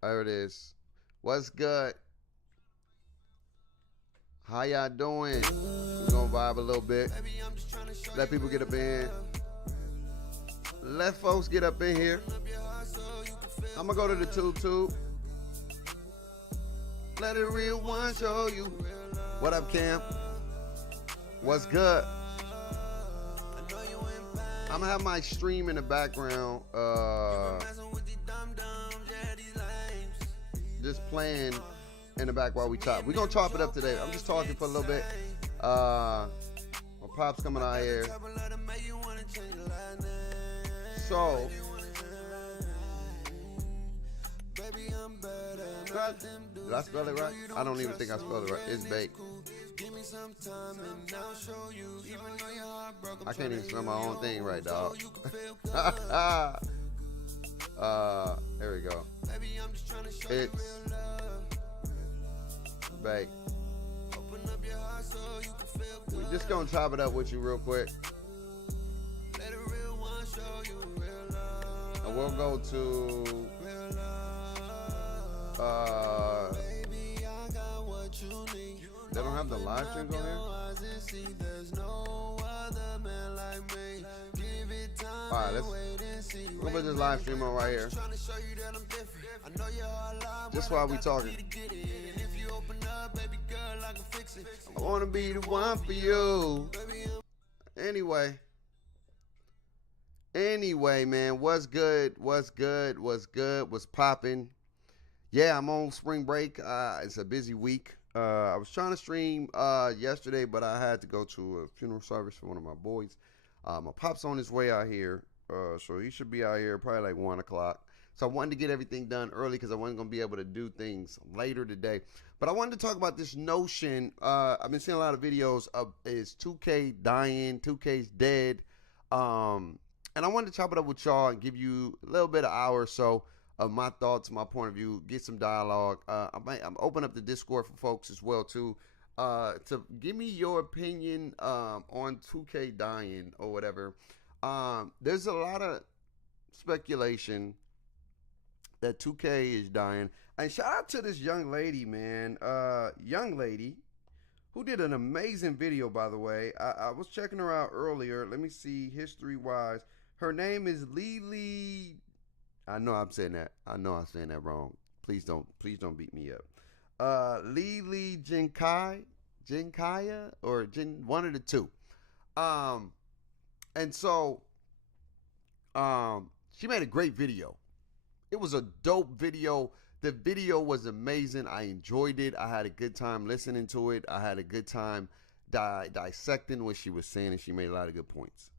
There it is. What's good? How y'all doing? We're gonna vibe a little bit. Let people get up in here. Let folks get up in here. I'm gonna go to the tube. Let the real one show you. What up, Cam? What's good? I'm gonna have my stream in the background. Just playing in the back while we chop. We're gonna chop it up today. I'm just talking for a little bit. My pop's coming out here. So, did I spell it right? I don't even think I spelled it right. It's baked. I can't even spell my own thing right, dog. There we go. It's baked. We're just gonna chop it up with you real quick. And we'll go to they don't have the live streams on here? Alright, we'll put this live stream on right here. Just while we talking. I wanna be the one for you. Anyway, man, what's good? What's popping? Yeah, I'm on spring break. It's a busy week. I was trying to stream yesterday, but I had to go to a funeral service for one of my boys. My pop's on his way out here, so he should be out here probably like 1 o'clock. So I wanted to get everything done early because I wasn't going to be able to do things later today. But I wanted to talk about this notion. I've been seeing a lot of videos of is 2K dying, 2K's dead. And I wanted to chop it up with y'all and give you a little bit of hour or so of my thoughts, my point of view, get some dialogue. I'm open up the Discord for folks as well too, to give me your opinion on 2K dying or whatever. There's a lot of speculation that 2K is dying. And shout out to this young lady, man. Young lady who did an amazing video, by the way. I was checking her out earlier. Let me see history-wise. Her name is Lily. I know I'm saying that. I know I'm saying that wrong. Please don't beat me up. Lily Jinkaya or one of the two. And so she made a great video. It was a dope video. The video was amazing. I enjoyed it. I had a good time listening to it. I had a good time dissecting what she was saying, and she made a lot of good points.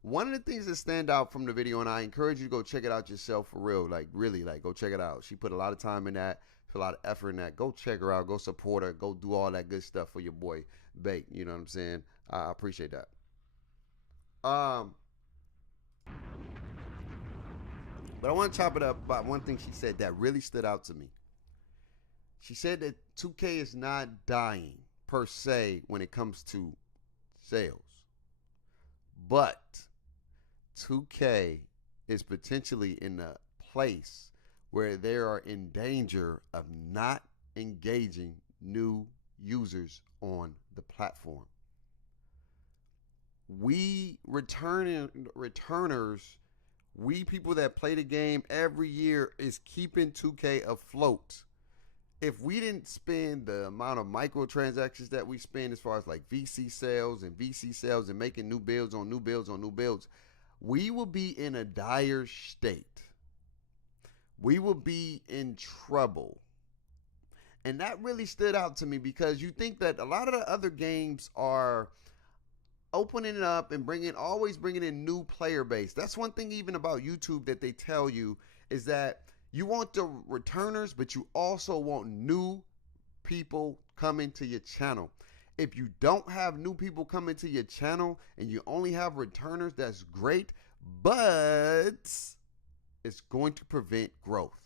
One of the things that stand out from the video, and I encourage you to go check it out yourself for real, like really, like go check it out. She put a lot of time in that, put a lot of effort in that. Go check her out, go support her, go do all that good stuff for your boy Bake. You know what I'm saying? I appreciate that. But I want to chop it up about one thing she said that really stood out to me. She said that 2K is not dying per se when it comes to sales, but 2K is potentially in a place where they are in danger of not engaging new users on the platform. We returners, we people that play the game every year is keeping 2K afloat. If we didn't spend the amount of microtransactions that we spend as far as like VC sales and making new builds on new builds, we will be in a dire state. We will be in trouble. And that really stood out to me because you think that a lot of the other games are opening it up and always bringing in new player base. That's one thing even about YouTube that they tell you is that you want the returners, but you also want new people coming to your channel. If you don't have new people coming to your channel and you only have returners, that's great, but it's going to prevent growth.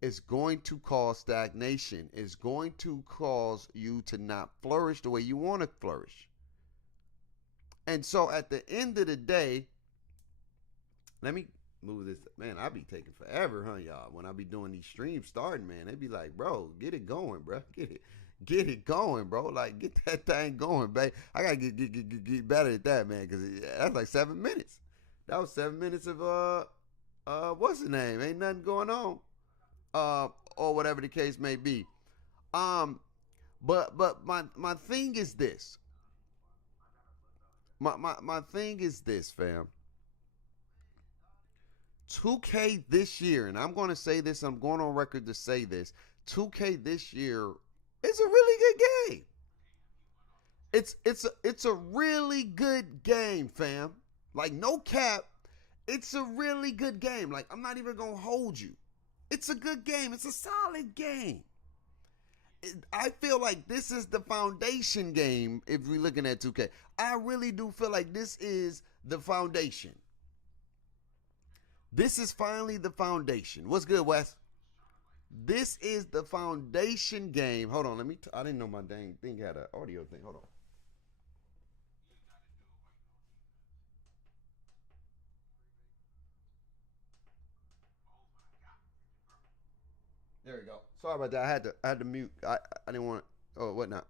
It's going to cause stagnation. It's going to cause you to not flourish the way you want to flourish. And so at the end of the day, let me move this. Man, I be taking forever, huh, y'all? When I be doing these streams starting, man, they be like, bro, get it going, bro. Get it going, bro. Like, get that thing going, babe. I gotta get better at that, man, because that's like 7 minutes. That was 7 minutes of what's the name? Ain't nothing going on, or whatever the case may be. Um, but my thing is this. My thing is this, fam. 2K this year, and I'm going to say this, I'm going on record to say this. 2K this year is a really good game. It's a really good game, fam. Like no cap, it's a really good game. Like I'm not even going to hold you. It's a good game. It's a solid game. I feel like this is the foundation game if we're looking at 2K. I really do feel like this is the foundation. This is finally the foundation. What's good, Wes? This is the foundation game. Hold on, I didn't know my dang thing had an audio thing. Hold on. There we go. Sorry about that. I had to mute. I didn't want whatnot.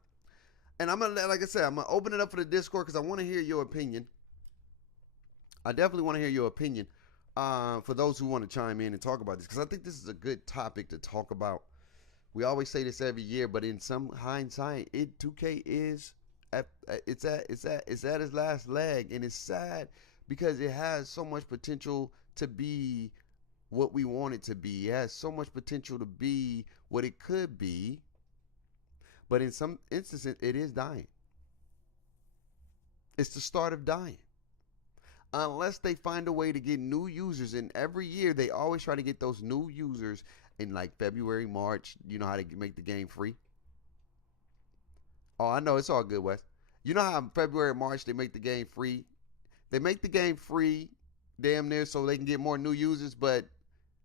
And I'm gonna like I said, I'm gonna open it up for the Discord because I want to hear your opinion. I definitely want to hear your opinion. For those who want to chime in and talk about this, because I think this is a good topic to talk about. We always say this every year, but in some hindsight, 2K is it's at its last leg, and it's sad because it has so much potential to be what we want it to be. It has so much potential to be what it could be, but in some instances, it is dying. It's the start of dying. Unless they find a way to get new users, and every year they always try to get those new users in like February, March. You know how to make the game free. Oh, I know it's all good, Wes. You know how in February, March they make the game free. They make the game free, damn near, so they can get more new users. But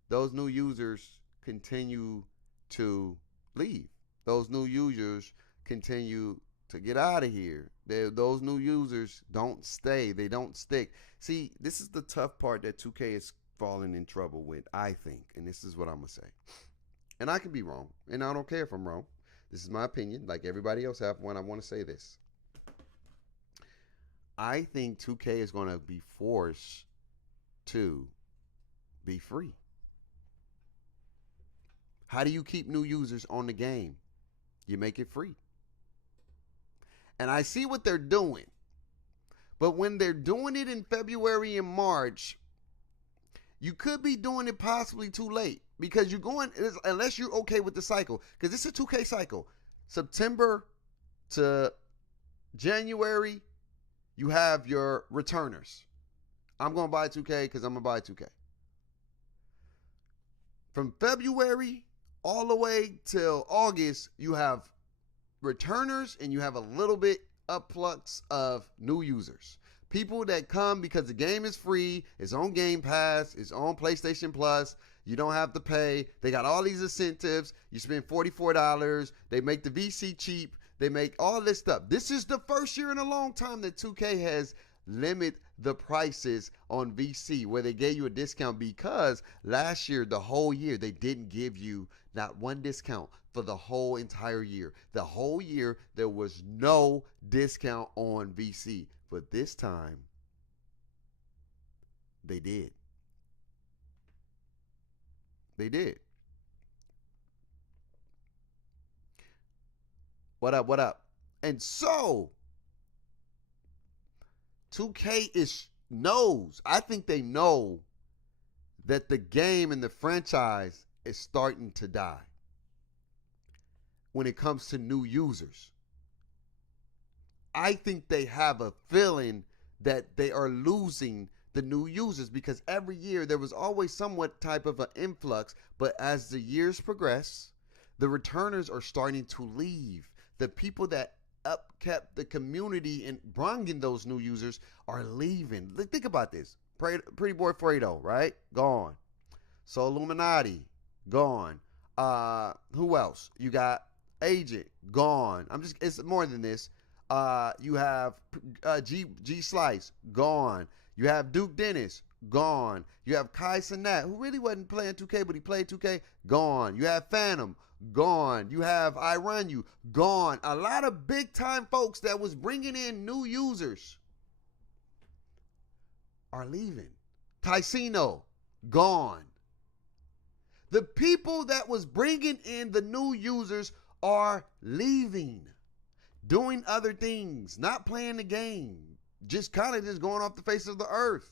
those new users continue to leave. Those new users continue to get out of here. Those new users don't stay. They don't stick. See, this is the tough part that 2K is falling in trouble with, I think. And this is what I'm going to say. And I can be wrong. And I don't care if I'm wrong. This is my opinion. Like everybody else have one. I want to say this. I think 2K is going to be forced to be free. How do you keep new users on the game? You make it free. And I see what they're doing. But when they're doing it in February and March, you could be doing it possibly too late. Because you're going, unless you're okay with the cycle. Because it's a 2K cycle. September to January, you have your returners. I'm going to buy 2K because I'm going to buy 2K. From February all the way till August, you have returners and you have a little bit upflux of new users. People that come because the game is free, it's on Game Pass, it's on PlayStation Plus, you don't have to pay. They got all these incentives. You spend $44. They make the VC cheap. They make all this stuff. This is the first year in a long time that 2K has limit the prices on VC where they gave you a discount, because last year, the whole year, they didn't give you not one discount for the whole entire year. The whole year, there was no discount on VC. But this time, they did. They did. What up? What up? And so 2K knows. I think they know that the game and the franchise is starting to die when it comes to new users. I think they have a feeling that they are losing the new users, because every year there was always somewhat type of an influx, but as the years progress, the returners are starting to leave. The people that upkept the community and bringing those new users are leaving. Think about this. Pretty Boy Fredo, right? Gone. So Illuminati, gone. Who else? You got Agent, gone. It's more than this. You have G Slice, gone. You have Duke Dennis, gone. You have Kai Cenat, who really wasn't playing 2K, but he played 2K, gone. You have Phantom, gone. You have I Run You, gone. A lot of big time folks that was bringing in new users are leaving. Ticino, gone. The people that was bringing in the new users are leaving, doing other things, not playing the game, just kind of just going off the face of the earth.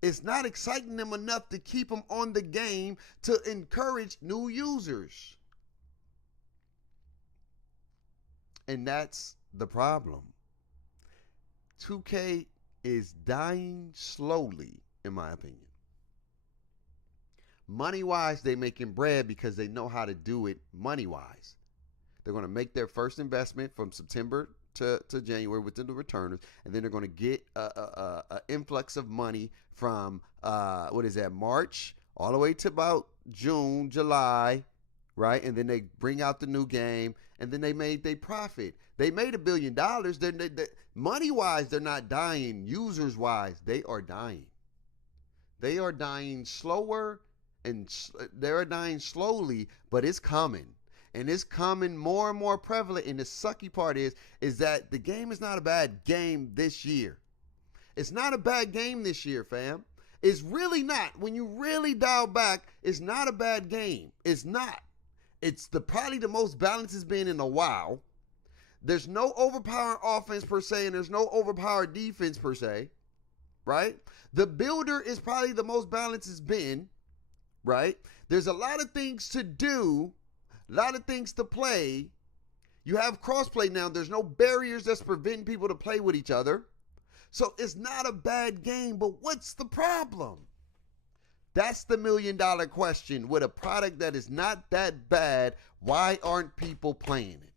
It's not exciting them enough to keep them on the game to encourage new users. And that's the problem. 2K is dying slowly, in my opinion. Money-wise, they making bread because they know how to do it money-wise. They're going to make their first investment from September to January within the returners, and then they're going to get an influx of money from, March all the way to about June, July, right? And then they bring out the new game, and then they made their profit. They made $1 billion. Money-wise, they're not dying. Users-wise, they are dying. They are dying slower, and they're dying slowly, but it's coming. And it's coming more and more prevalent. And the sucky part is that the game is not a bad game this year. It's not a bad game this year, fam. It's really not. When you really dial back, it's not a bad game. It's not. It's probably the most balanced it's been in a while. There's no overpowering offense per se, and there's no overpowered defense per se, right? The builder is probably the most balanced it's been, right? There's a lot of things to do, a lot of things to play. You have crossplay now. There's no barriers that's preventing people to play with each other. So it's not a bad game, but what's the problem? That's the $1 million question. With a product that is not that bad, why aren't people playing it?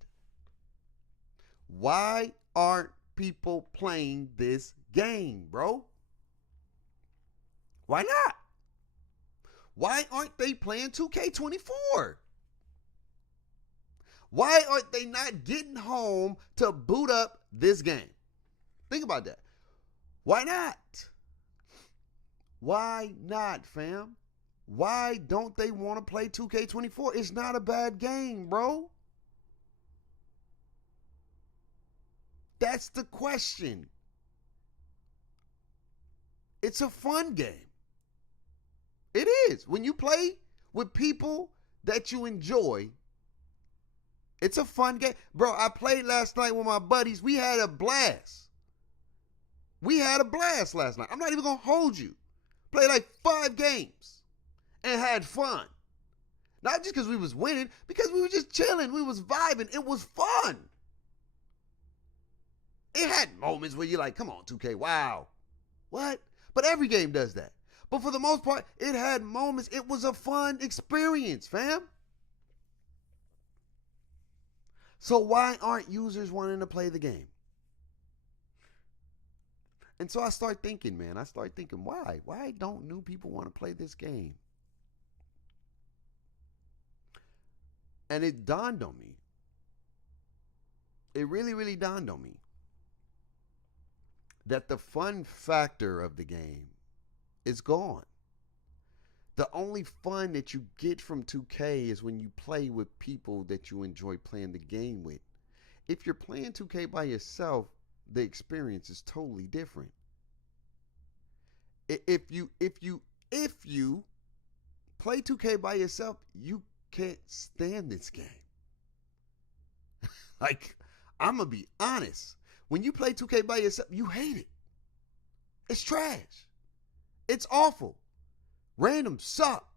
Why aren't people playing this game, bro? Why not? Why aren't they playing 2K24? Why aren't they not getting home to boot up this game? Think about that. Why not? Why not, fam? Why don't they want to play 2K24? It's not a bad game, bro. That's the question. It's a fun game. It is. When you play with people that you enjoy, it's a fun game. Bro, I played last night with my buddies. We had a blast. We had a blast last night. I'm not even going to hold you. Played like 5 games and had fun. Not just because we was winning, because we were just chilling. We was vibing. It was fun. It had moments where you're like, come on, 2K, wow. What? But every game does that. But for the most part, it had moments. It was a fun experience, fam. So why aren't users wanting to play the game? And so I start thinking, man. Why? Why don't new people want to play this game? And it dawned on me. It really, really dawned on me that the fun factor of the game is gone. The only fun that you get from 2K is when you play with people that you enjoy playing the game with. If you're playing 2K by yourself, the experience is totally different. If you play 2K by yourself, you can't stand this game. Like, I'm gonna be honest. When you play 2K by yourself, you hate it. It's trash. It's awful. Randoms suck.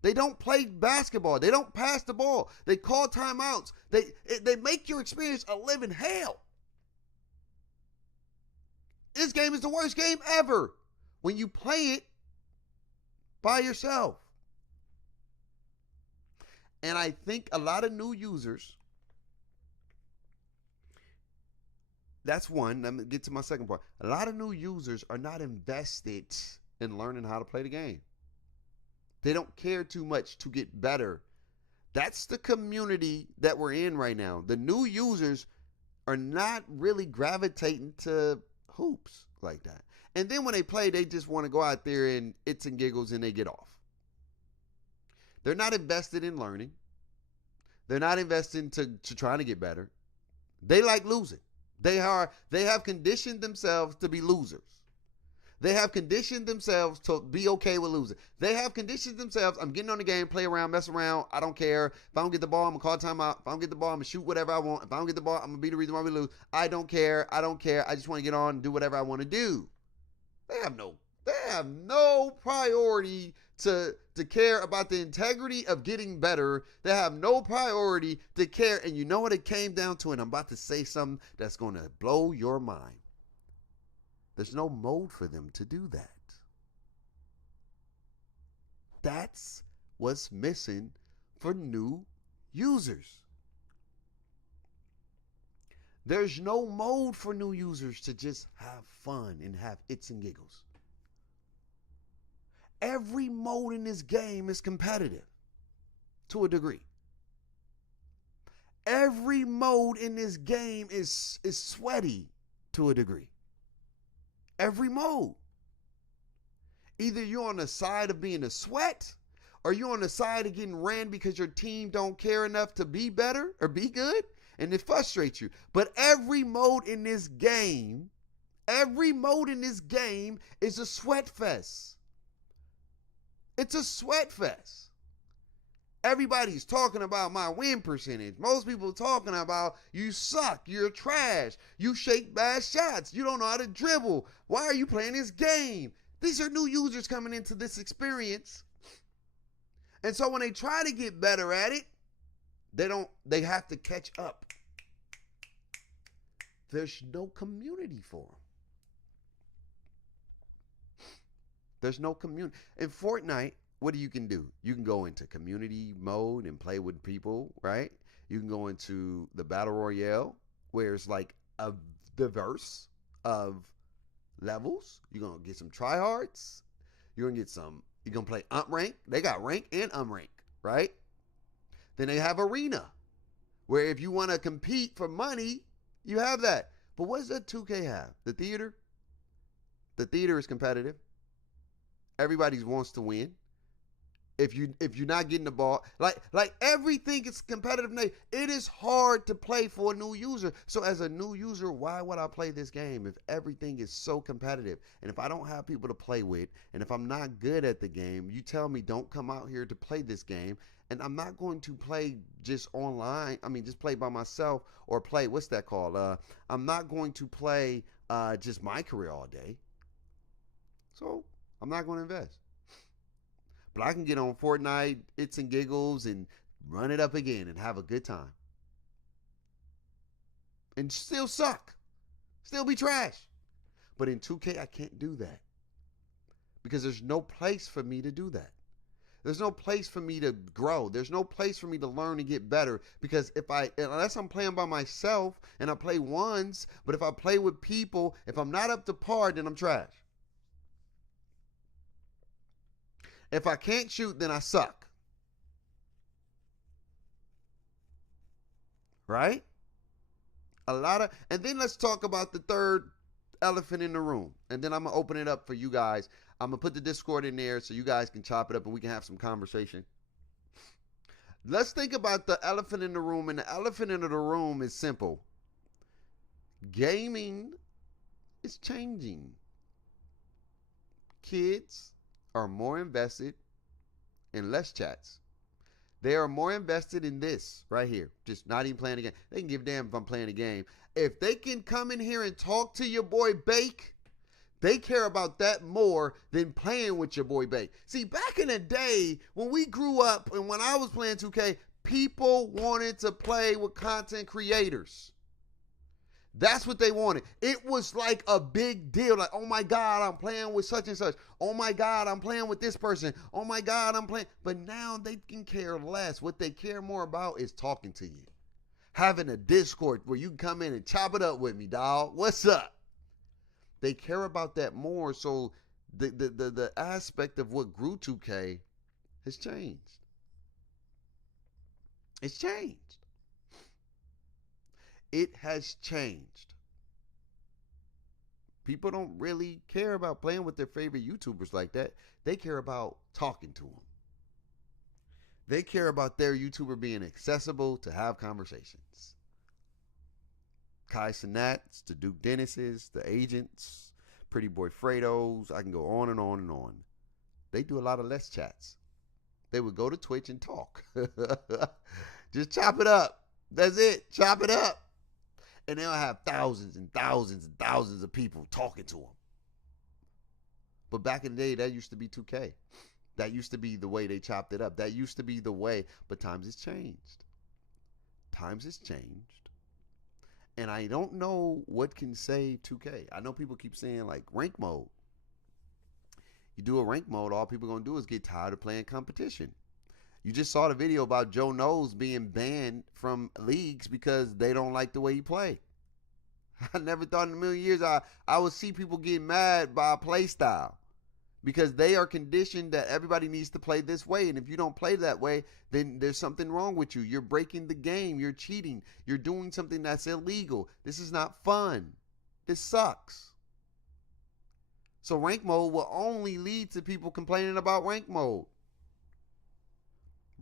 They don't play basketball. They don't pass the ball. They call timeouts. They make your experience a living hell. This game is the worst game ever when you play it by yourself. And I think a lot of new users, that's one. Let me get to my second part. A lot of new users are not invested in learning how to play the game. They don't care too much to get better. That's the community that we're in right now. The new users are not really gravitating to hoops like that. And then when they play, they just want to go out there and its and giggles and they get off. They're not invested in learning. They're not investing to trying to get better. They like losing. They have conditioned themselves to be losers. They have conditioned themselves to be okay with losing. They have conditioned themselves, I'm getting on the game, play around, mess around. I don't care. If I don't get the ball, I'm going to call timeout. If I don't get the ball, I'm going to shoot whatever I want. If I don't get the ball, I'm going to be the reason why we lose. I don't care. I don't care. I just want to get on and do whatever I want to do. They have no priority to care about the integrity of getting better. They have no priority to care. And you know what it came down to? And I'm about to say something that's going to blow your mind. There's no mode for them to do that. That's what's missing for new users. There's no mode for new users to just have fun and have its and giggles. Every mode in this game is competitive to a degree. Every mode in this game is sweaty to a degree. Every mode. Either you're on the side of being a sweat or you're on the side of getting ran because your team don't care enough to be better or be good, and it frustrates you. But every mode in this game is a sweat fest. It's a sweat fest. Everybody's talking about my win percentage. Most people talking about you suck, you're trash, you shake bad shots, you don't know how to dribble. Why are you playing this game? These are new users coming into this experience. And so when they try to get better at it, they have to catch up. There's no community for them. There's no community. In Fortnite, what you can do? You can go into community mode and play with people, right? You can go into the Battle Royale, where it's like a diverse of levels. You're going to get some tryhards. You're going to play rank. They got rank and unrank, right? Then they have arena, where if you want to compete for money, you have that. But what does that 2K have? The theater? The theater is competitive. Everybody wants to win. If you're not getting the ball, like everything is competitive. It is hard to play for a new user. So as a new user, why would I play this game if everything is so competitive? And if I don't have people to play with, and if I'm not good at the game, you tell me don't come out here to play this game. And I'm not going to play just online. I mean, just play by myself or play, what's that called? I'm not going to play just my career all day. So I'm not going to invest. But I can get on Fortnite, its and giggles, and run it up again and have a good time. And still suck. Still be trash. But in 2K, I can't do that. Because there's no place for me to do that. There's no place for me to grow. There's no place for me to learn and get better. Because unless I'm playing by myself and I play ones, but if I play with people, if I'm not up to par, then I'm trash. If I can't shoot, then I suck. Right? And then let's talk about the third elephant in the room. And then I'm going to open it up for you guys. I'm going to put the Discord in there so you guys can chop it up and we can have some conversation. Let's think about the elephant in the room. And the elephant in the room is simple. Gaming is changing. Kids are more invested in less chats. They are more invested in this right here. Just not even playing a game. They can give a damn if I'm playing a game. If they can come in here and talk to your boy Bake, they care about that more than playing with your boy Bake. See, back in the day, when we grew up and when I was playing 2K, people wanted to play with content creators. That's what they wanted. It was like a big deal. Like, oh my God, I'm playing with such and such. Oh my God, I'm playing with this person. Oh my God, I'm playing. But now they can care less. What they care more about is talking to you. Having a Discord where you can come in and chop it up with me, dog. What's up? They care about that more. So the aspect of what grew 2K has changed. It's changed. It has changed. People don't really care about playing with their favorite YouTubers like that. They care about talking to them. They care about their YouTuber being accessible to have conversations. Kai Cenats, the Duke Dennises, the agents, Pretty Boy Fredos. I can go on and on and on. They do a lot of less chats. They would go to Twitch and talk. Just chop it up. That's it. Chop it up. And they'll have thousands and thousands and thousands of people talking to them. But back in the day, that used to be 2K. That used to be the way they chopped it up. That used to be the way. But times has changed. Times has changed. And I don't know what can save 2K. I know people keep saying like rank mode. You do a rank mode, all people are going to do is get tired of playing competition. You just saw the video about Joe Knows being banned from leagues because they don't like the way he played. I never thought in a million years I would see people get mad by a play style because they are conditioned that everybody needs to play this way. And if you don't play that way, then there's something wrong with you. You're breaking the game. You're cheating. You're doing something that's illegal. This is not fun. This sucks. So rank mode will only lead to people complaining about rank mode.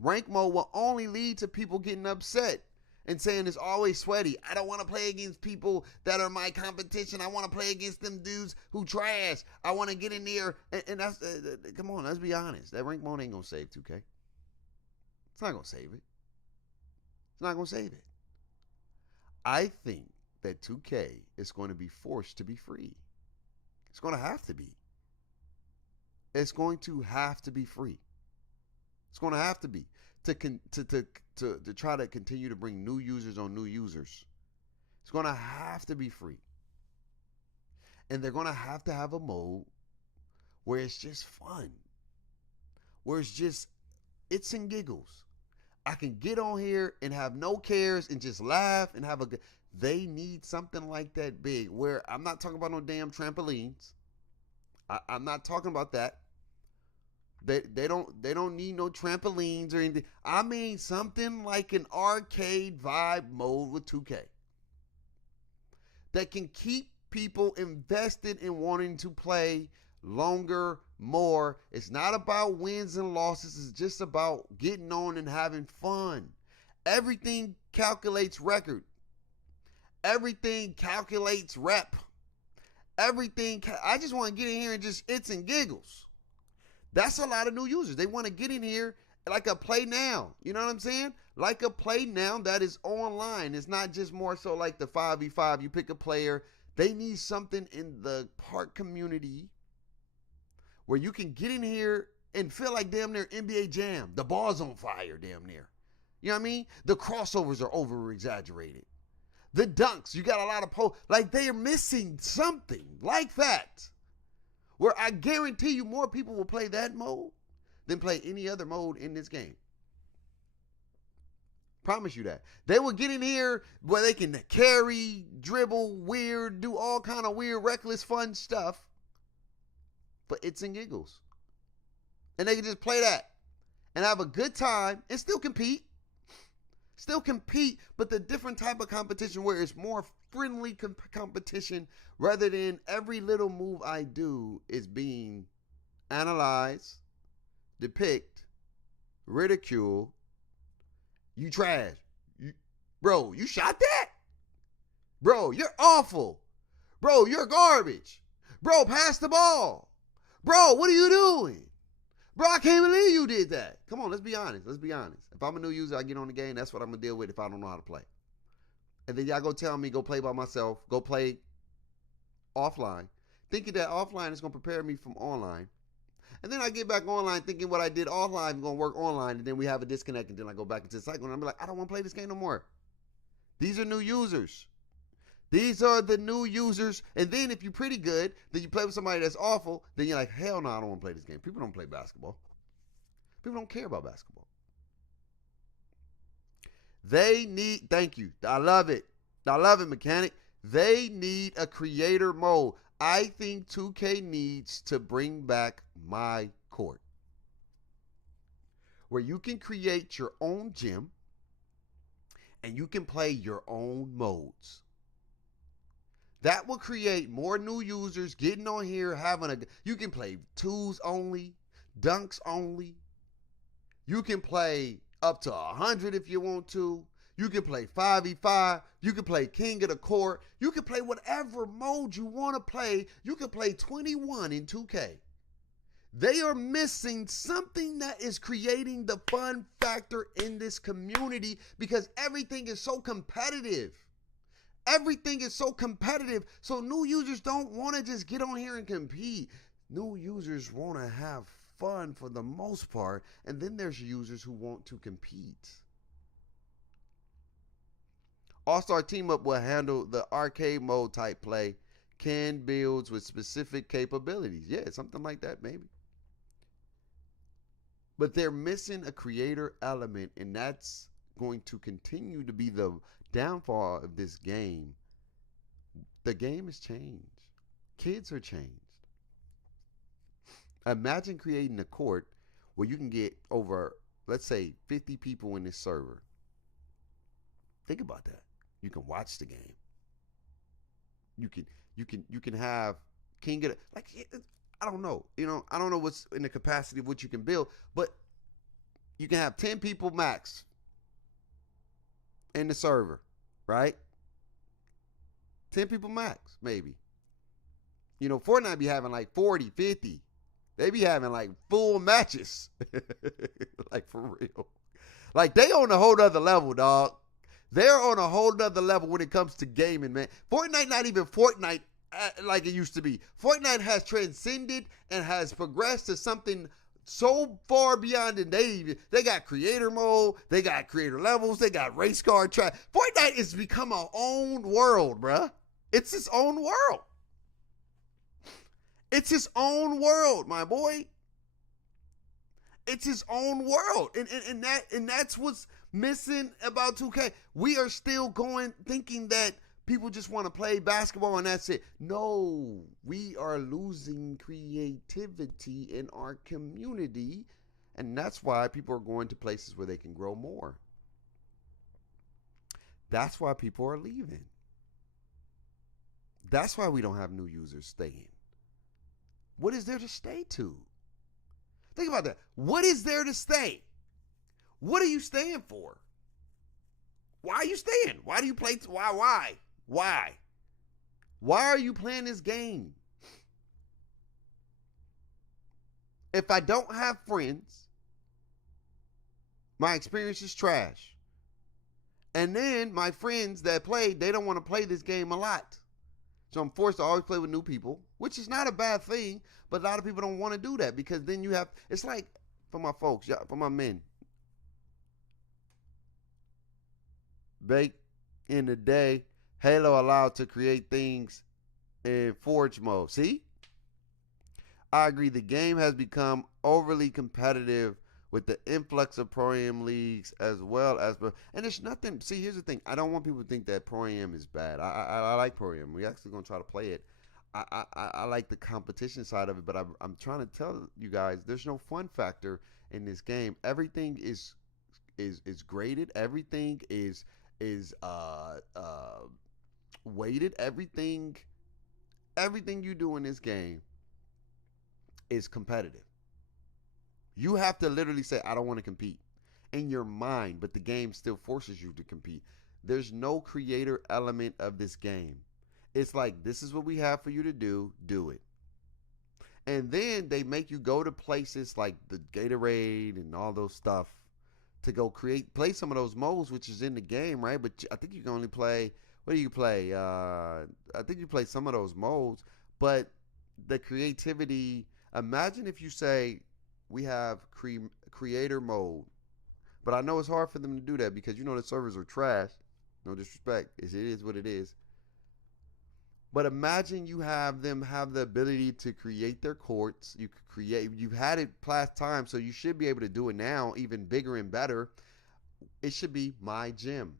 Rank mode will only lead to people getting upset and saying it's always sweaty. I don't want to play against people that are my competition. I want to play against them dudes who trash. I want to get in there. And that's, come on, let's be honest. That rank mode ain't going to save 2K. It's not going to save it. It's not going to save it. I think that 2K is going to be forced to be free. It's going to have to be. It's going to have to be free. It's going to have to be to try to continue to bring new users on new users. It's going to have to be free. And they're going to have a mode where it's just fun. Where it's just it's and giggles. I can get on here and have no cares and just laugh and have a good. They need something like that big where I'm not talking about no damn trampolines. I'm not talking about that. They don't need no trampolines or anything. I mean something like an arcade vibe mode with 2K that can keep people invested in wanting to play longer, more. It's not about wins and losses. It's just about getting on and having fun. Everything calculates record. Everything calculates rep. Everything. I just want to get in here and just its and giggles. That's a lot of new users. They want to get in here like a play now. You know what I'm saying? Like a play now that is online. It's not just more so like the 5v5. You pick a player. They need something in the park community where you can get in here and feel like damn near NBA Jam. The ball's on fire damn near. You know what I mean? The crossovers are over exaggerated. The dunks, you got a lot of like they are missing something like that. Where I guarantee you more people will play that mode than play any other mode in this game. Promise you that. They will get in here where they can carry, dribble, weird, do all kind of weird, reckless, fun stuff. For its and giggles. And they can just play that and have a good time and still compete. Still compete, but the different type of competition where it's more friendly competition rather than every little move I do is being analyzed, depict, ridicule. You trash. Bro, you shot that? Bro, you're awful. Bro, you're garbage. Bro, pass the ball. Bro, what are you doing? Bro, I can't believe you did that. Come on, let's be honest. Let's be honest. If I'm a new user, I get on the game, that's what I'm going to deal with if I don't know how to play. And then y'all go tell me, go play by myself, go play offline, thinking that offline is going to prepare me from online. And then I get back online thinking what I did offline is going to work online, and then we have a disconnect, and then I go back into the cycle, and I'm like, I don't want to play this game no more. These are new users. These are the new users. And then if you're pretty good, then you play with somebody that's awful, then you're like, hell no, I don't want to play this game. People don't play basketball. People don't care about basketball. They need, thank you. I love it. I love it, Mechanic. They need a creator mode. I think 2K needs to bring back My Court, where you can create your own gym and you can play your own modes. That will create more new users getting on here, having a. You can play twos only, dunks only. You can play up to 100 if you want to. You can play 5v5. You can play King of the Court. You can play whatever mode you want to play. You can play 21 in 2K. They are missing something that is creating the fun factor in this community because everything is so competitive. Everything is so competitive. So new users don't want to just get on here and compete. New users want to have fun for the most part. And then there's users who want to compete. All-Star Team Up will handle the arcade mode type play. Can builds with specific capabilities. Yeah, something like that maybe. But they're missing a creator element, and that's going to continue to be the downfall of this game. The game has changed. Kids are changed. Imagine creating a court where you can get over, let's say, 50 people in this server. Think about that. You can watch the game. You can have King of the, like, I don't know. I don't know what's in the capacity of what you can build, but you can have 10 people max in the server, right? 10 people max, maybe. Fortnite be having like 40, 50. They be having like full matches. Like, for real. Like, they on a whole nother level, dog. They're on a whole nother level when it comes to gaming, man. Fortnite not even Fortnite like it used to be. Fortnite has transcended and has progressed to something so far beyond it. They got creator mode, they got creator levels, they got race car track. Fortnite has become our own world, bruh. It's its own world. It's his own world, my boy. It's his own world. And that's what's missing about 2K. We are still thinking that people just want to play basketball and that's it. No, we are losing creativity in our community. And that's why people are going to places where they can grow more. That's why people are leaving. That's why we don't have new users staying. What is there to stay to? Think about that. What is there to stay? What are you staying for? Why are you staying? Why do you play? Why? Why are you playing this game? If I don't have friends, my experience is trash. And then my friends that play, they don't want to play this game a lot. So I'm forced to always play with new people, which is not a bad thing, but a lot of people don't want to do that because then it's like, for my folks, for my men, back in the day, Halo allowed to create things in Forge mode. See? I agree. The game has become overly competitive with the influx of Pro-Am leagues as well as, and there's nothing. See, here's the thing. I don't want people to think that Pro-Am is bad. I like Pro-Am. We're actually going to try to play it. I like the competition side of it, but I'm trying to tell you guys there's no fun factor in this game. Everything is graded. Everything is weighted. Everything you do in this game is competitive. You have to literally say, I don't want to compete in your mind, but the game still forces you to compete. There's no creator element of this game. It's like, this is what we have for you to do it. And then they make you go to places like the Gatorade and all those stuff to go play some of those modes, which is in the game, right? But I think you can only play, what do you play? I think you play some of those modes, but the creativity, imagine if you say, we have creator mode. But I know it's hard for them to do that because the servers are trash. No disrespect. It is what it is. But imagine you have them have the ability to create their courts. You've had it past time, so you should be able to do it now, even bigger and better. It should be my gym.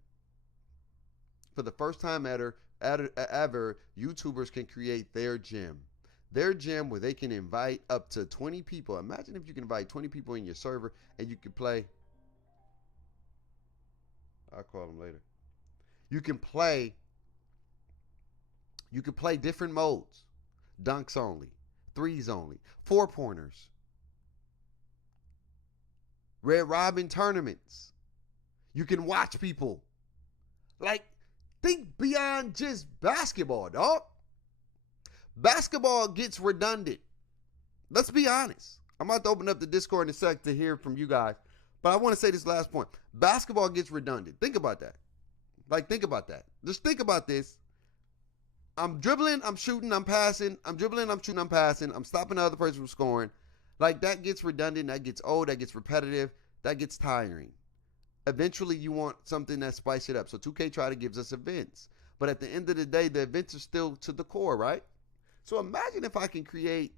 For the first time ever, YouTubers can create their gym. Their gym where they can invite up to 20 people. Imagine if you can invite 20 people in your server and you can play. I'll call them later. You can play You could play different modes. Dunks only, threes only, four pointers, red robin tournaments. You can watch people. Like, think beyond just basketball, dog. Basketball gets redundant. Let's be honest. I'm about to open up the Discord in a sec to hear from you guys. But I want to say this last point. Basketball gets redundant. Think about that. Like, think about that. Just think about this. I'm dribbling, I'm shooting, I'm passing. I'm dribbling, I'm shooting, I'm passing. I'm stopping the other person from scoring. Like, that gets redundant. That gets old. That gets repetitive. That gets tiring. Eventually, you want something that spice it up. So 2K try to gives us events. But at the end of the day, the events are still to the core, right? So imagine if I can create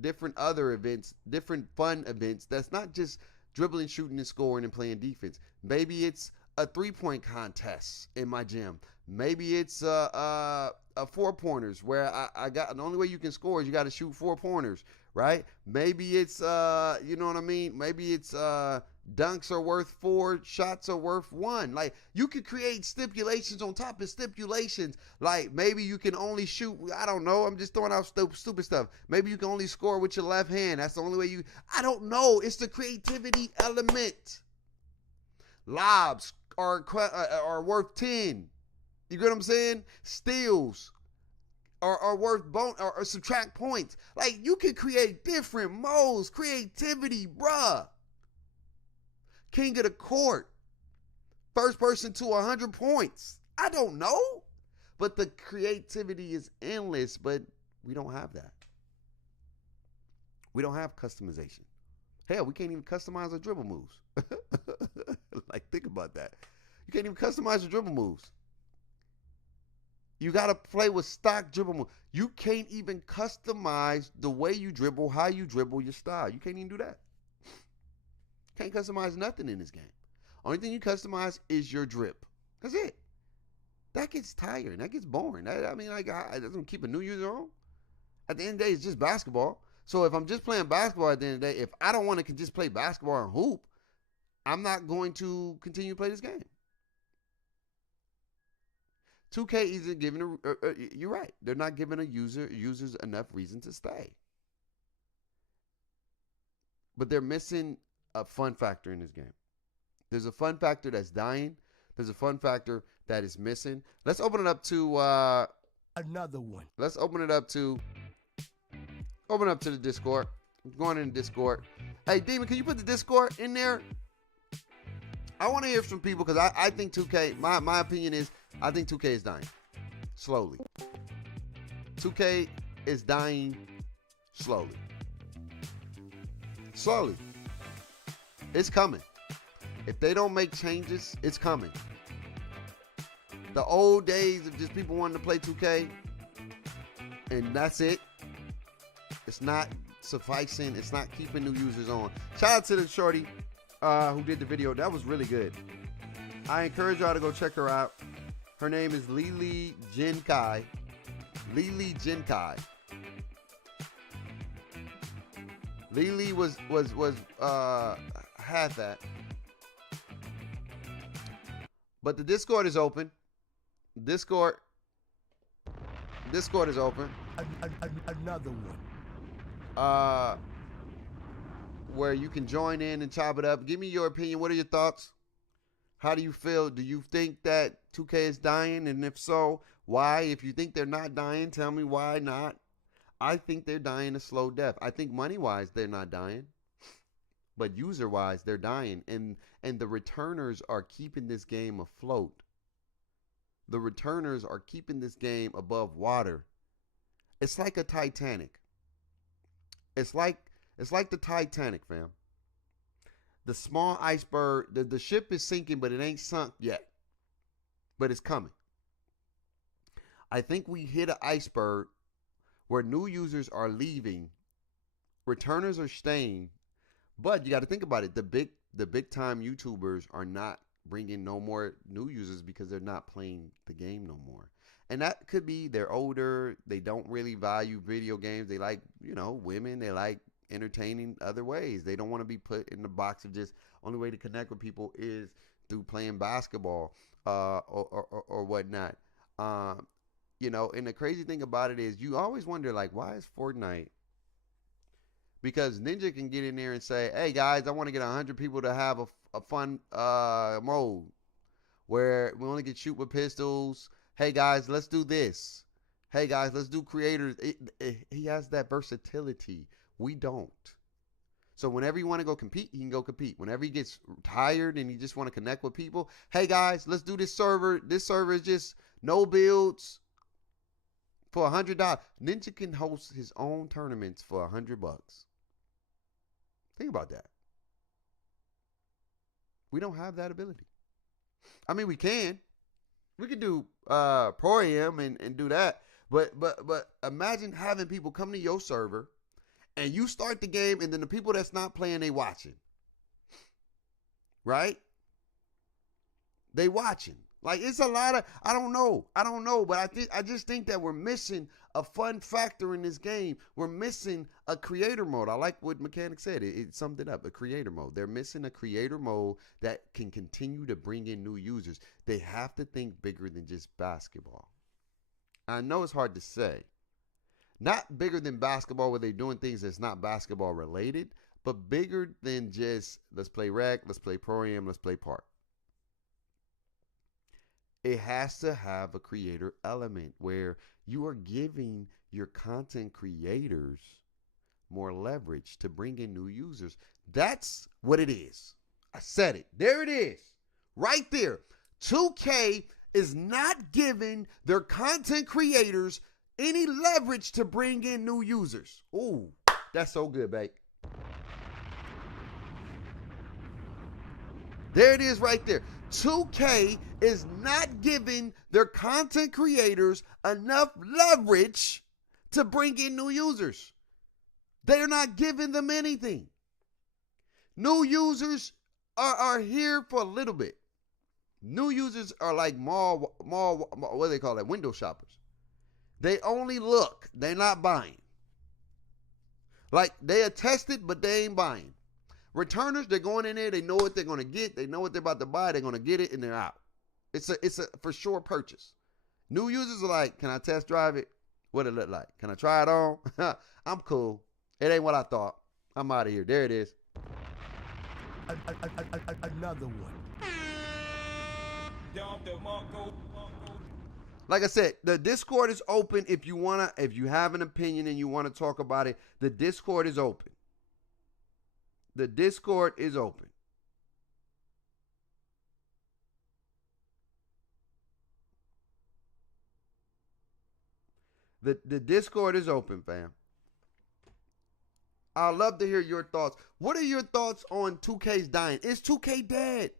different other events, different fun events that's not just dribbling, shooting, and scoring and playing defense. Maybe it's a 3-point contest in my gym. Maybe it's a 4-pointers where I got the only way you can score is you got to shoot 4-pointers, right? Maybe it's you know what I mean? Maybe it's dunks are worth 4, shots are worth 1. Like, you could create stipulations on top of stipulations. Like, maybe you can only shoot, I don't know, I'm just throwing out stupid stuff. Maybe you can only score with your left hand. That's the only way I don't know. It's the creativity element. Lobs are worth 10. You get what I'm saying? Steals are worth or subtract points. Like, you can create different modes, creativity, bruh. King of the court, first person to 100 points. I don't know, but the creativity is endless. But we don't have that. We don't have customization. Hell, we can't even customize our dribble moves. Like, think about that. You can't even customize your dribble moves. You got to play with stock dribble moves. You can't even customize the way you dribble, how you dribble, your style. You can't even do that. Can't customize nothing in this game. Only thing you customize is your drip. That's it. That gets tiring. That gets boring. I mean, like, I doesn't keep a new user on. At the end of the day, it's just basketball. So if I'm just playing basketball at the end of the day, if I don't want to just play basketball and hoop, I'm not going to continue to play this game. 2K isn't giving you're right. They're not giving users enough reason to stay. But they're missing a fun factor in this game. There's a fun factor that's dying. There's a fun factor that is missing. Let's open it up to another one. Let's open it up to the Discord. I'm going in the Discord. Hey, Demon, can you put the Discord in there? I want to hear from people because I think 2K, my opinion is, I think 2K is dying. Slowly. 2K is dying slowly. Slowly. It's coming. If they don't make changes, it's coming. The old days of just people wanting to play 2K, and that's it. It's not sufficing. It's not keeping new users on. Shout out to the shorty who did the video. That was really good. I encourage y'all to go check her out. Her name is Lily Jinkai. Lily Jinkai. Lily had that. But the Discord is open. Discord is open. Another one. Where you can join in and chop it up. Give me your opinion. What are your thoughts? How do you feel? Do you think that 2K is dying? And if so, why? If you think they're not dying, tell me why not. I think they're dying a slow death. I think money-wise, they're not dying. But user-wise, they're dying. And the returners are keeping this game afloat. The returners are keeping this game above water. It's like a Titanic. It's like the Titanic, fam. The small iceberg, the ship is sinking, but it ain't sunk yet. But it's coming. I think we hit an iceberg where new users are leaving, returners are staying, but you got to think about it. The big time YouTubers are not bringing no more new users because they're not playing the game no more. And that could be they're older, they don't really value video games. They like, women, they like entertaining other ways. They don't want to be put in the box of just only way to connect with people is through playing basketball or whatnot. And the crazy thing about it is you always wonder, like, why is Fortnite? Because Ninja can get in there and say, hey, guys, I want to get 100 people to have a fun mode where we only can shoot with pistols. Hey, guys, let's do this. Hey, guys, let's do creators. He has that versatility. We don't. So whenever you want to go compete, he can go compete. Whenever he gets tired and he just want to connect with people, hey, guys, let's do this server. This server is just no builds for $100. Ninja can host his own tournaments for $100. Think about that. We don't have that ability. I mean, we can. We could do Pro Am and do that. But imagine having people come to your server and you start the game and then the people that's not playing, they watching. Right? They watching. Like, it's a lot of, I don't know, but I just think that we're missing a fun factor in this game. We're missing a creator mode. I like what Mechanic said. It summed it up, a creator mode. They're missing a creator mode that can continue to bring in new users. They have to think bigger than just basketball. I know it's hard to say. Not bigger than basketball where they're doing things that's not basketball related, but bigger than just let's play rec, let's play pro-am, let's play park. It has to have a creator element where you are giving your content creators more leverage to bring in new users. That's what it is. I said it. There it is. Right there. 2K is not giving their content creators any leverage to bring in new users. Ooh, that's so good, babe. There it is right there. 2K is not giving their content creators enough leverage to bring in new users. They're not giving them anything. New users are here for a little bit. New users are like mall, what do they call that? Window shoppers. They only look. They're not buying. Like, they are tested, but they ain't buying. Returners, they're going in there. They know what they're going to get. They know what they're about to buy. They're going to get it, and they're out. It's a for sure purchase. New users are like, can I test drive it? What it look like? Can I try it on? I'm cool. It ain't what I thought. I'm out of here. There it is. Another one. Like I said, the Discord is open. If you have an opinion and you want to talk about it, the Discord is open. The Discord is open. The Discord is open, fam. I'd love to hear your thoughts. What are your thoughts on 2K's dying? Is 2K dead?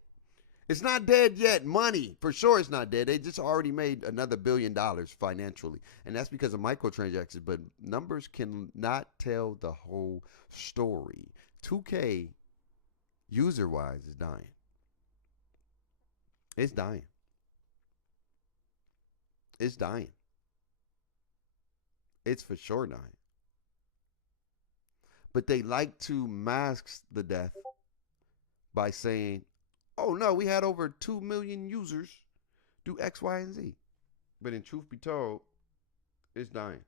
It's not dead yet. Money, for sure it's not dead. They just already made another $1 billion financially. And that's because of microtransactions. But numbers cannot tell the whole story. 2K, user-wise, is dying. It's dying. It's dying. It's for sure dying. But they like to mask the death by saying, oh no, we had over 2 million users do X, Y, and Z. But in truth be told, it's dying.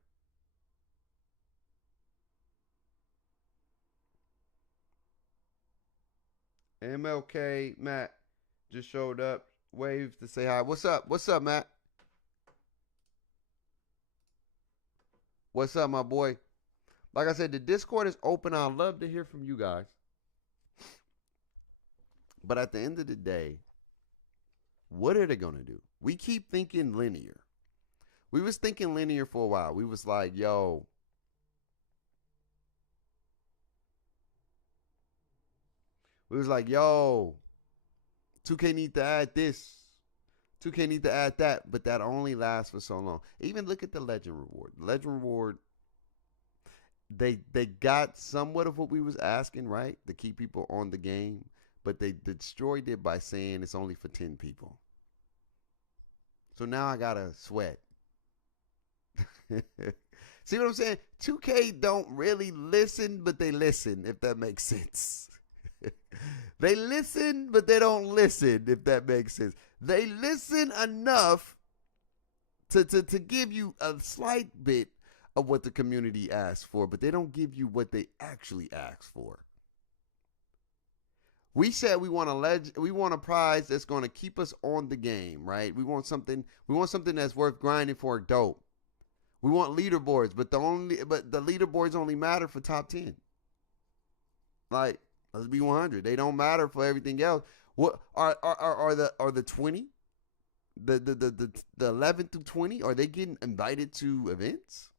MLK Matt just showed up. Waves to say hi. What's up? What's up, Matt? What's up, my boy? Like I said, the Discord is open. I'd love to hear from you guys. But at the end of the day, what are they going to do? We keep thinking linear. We was thinking linear for a while. We was like, yo, we was like, yo, 2K need to add this. 2K need to add that. But that only lasts for so long. Even look at the Legend Reward. The Legend Reward, they got somewhat of what we was asking, right? To keep people on the game. But they destroyed it by saying it's only for 10 people. So now I got to sweat. See what I'm saying? 2K don't really listen, but they listen, if that makes sense. They listen, but they don't listen, if that makes sense. They listen enough to give you a slight bit of what the community asks for, but they don't give you what they actually ask for. We said we want a prize that's going to keep us on the game, right? We want something that's worth grinding for dope. We want leaderboards, but the leaderboards only matter for top 10. Like, let's be 100. They don't matter for everything else. What are the 20? The 11 through 20, are they getting invited to events?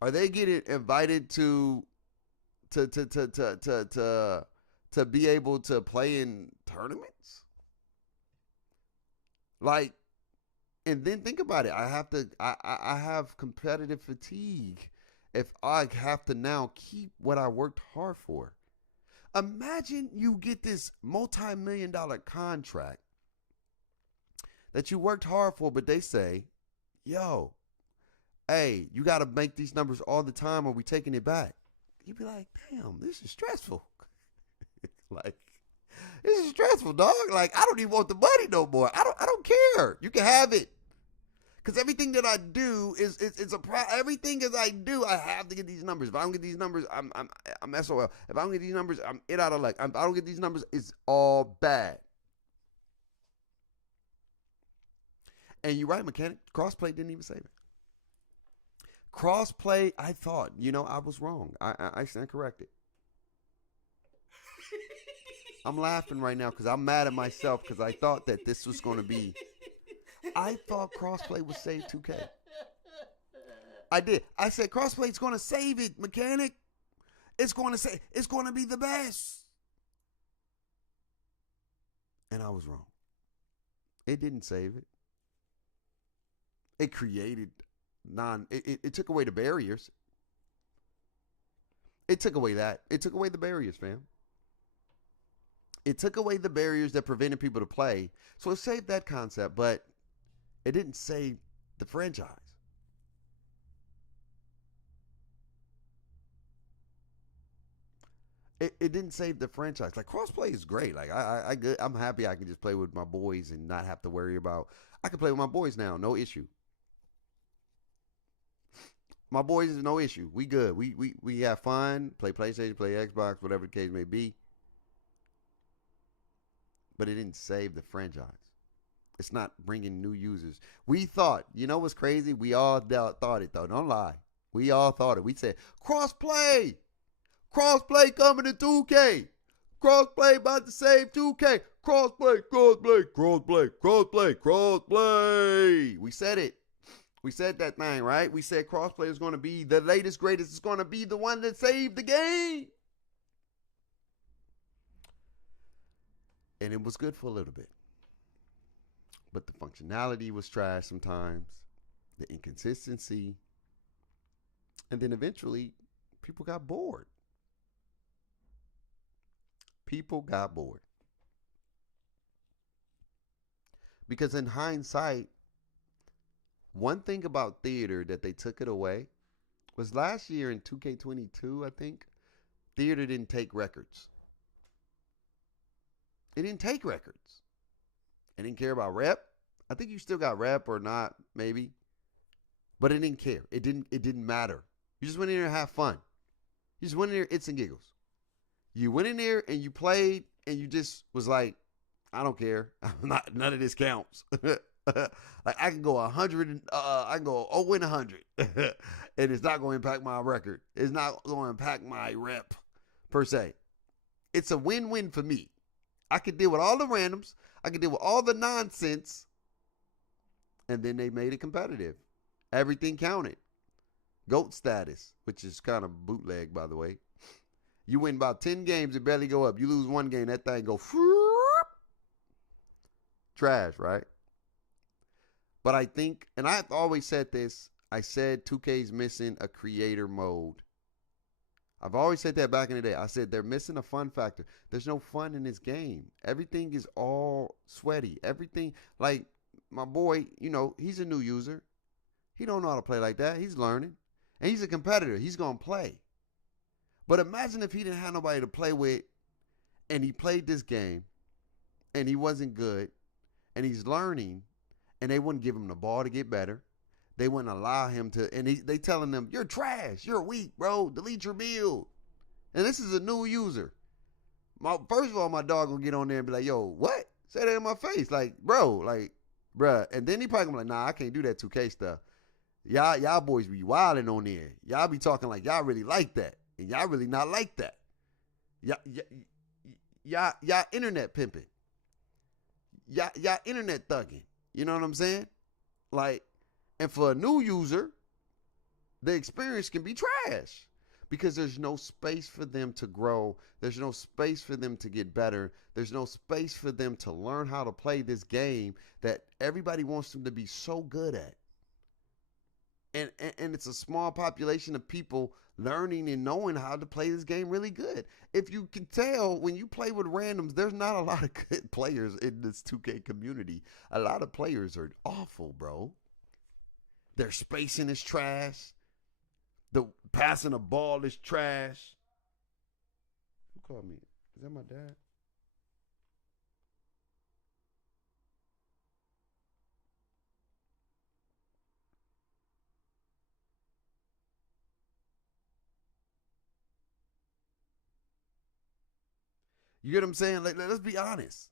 Are they getting invited to be able to play in tournaments? Like, and then think about it. I have competitive fatigue if I have to now keep what I worked hard for. Imagine you get this multi-million-dollar contract that you worked hard for, but they say, yo, hey, you got to make these numbers all the time or we taking it back. You'd be like, damn, this is stressful. Like, this is stressful, dog. Like, I don't even want the money no more. I don't care. You can have it. Because everything that I do everything as I do, I have to get these numbers. If I don't get these numbers, I'm SOL. If I don't get these numbers, I'm it out of luck. If I don't get these numbers, it's all bad. And you're right, mechanic. Crossplay didn't even save it. Crossplay, I thought, I was wrong. I stand corrected. I'm laughing right now because I'm mad at myself because I thought that this was going to be. I thought crossplay would save 2K. I did. I said crossplay is going to save it, mechanic. It's going to be the best. And I was wrong. It didn't save it. It created it took away the barriers. It took away that. It took away the barriers, fam. It took away the barriers that prevented people to play. So it saved that concept, but it didn't save the franchise. It didn't save the franchise. Like, crossplay is great. Like, I'm happy I can just play with my boys and not have to worry about. I can play with my boys now, no issue. My boys is no issue. We good. We have fun. Play PlayStation, play Xbox, whatever the case may be. But it didn't save the franchise. It's not bringing new users. We thought, what's crazy? We all thought it, though. Don't lie. We all thought it. We said, crossplay. Crossplay coming to 2K. Crossplay about to save 2K. Crossplay. We said it. We said that thing, right? We said crossplay is going to be the latest, greatest. It's going to be the one that saved the game. And it was good for a little bit. But the functionality was trash sometimes. The inconsistency. And then eventually, people got bored. Because in hindsight, one thing about theater that they took it away was last year in 2K22, I think, theater didn't take records. It didn't take records. It didn't care about rep. I think you still got rep or not, maybe. But it didn't care. It didn't matter. You just went in there and have fun. You just went in there, it's and giggles. You went in there and you played and you just was like, I don't care. None of this counts. Like, I can go 100. I can go 0-100, and it's not going to impact my record. It's not going to impact my rep per se. It's a win-win for me. I could deal with all the randoms. I could deal with all the nonsense, and then they made it competitive. Everything counted. GOAT status, which is kind of bootleg, by the way. You win about 10 games, it barely go up. You lose one game, that thing go trash, right? But I think, and I've always said this, I said 2K's missing a creator mode. I've always said that back in the day. I said they're missing a fun factor. There's no fun in this game. Everything is all sweaty. Everything, like my boy, he's a new user. He don't know how to play like that. He's learning. And he's a competitor. He's going to play. But imagine if he didn't have nobody to play with and he played this game and he wasn't good and he's learning and they wouldn't give him the ball to get better. They wouldn't allow him to, and they telling them, you're trash, you're weak, bro, delete your build. And this is a new user. First of all, my dog will get on there and be like, yo, what? Say that in my face. Like, bro, like, bruh. And then he probably gonna be like, nah, I can't do that 2K stuff. Y'all boys be wilding on there. Y'all be talking like y'all really like that. And y'all really not like that. Y'all internet pimping. Y'all internet thugging. You know what I'm saying? Like, and for a new user, the experience can be trash because there's no space for them to grow. There's no space for them to get better. There's no space for them to learn how to play this game that everybody wants them to be so good at. And it's a small population of people learning and knowing how to play this game really good. If you can tell, when you play with randoms, there's not a lot of good players in this 2K community. A lot of players are awful, bro. Their spacing is trash. The passing the ball is trash. Who called me? Is that my dad? You get what I'm saying? Like, let's be honest.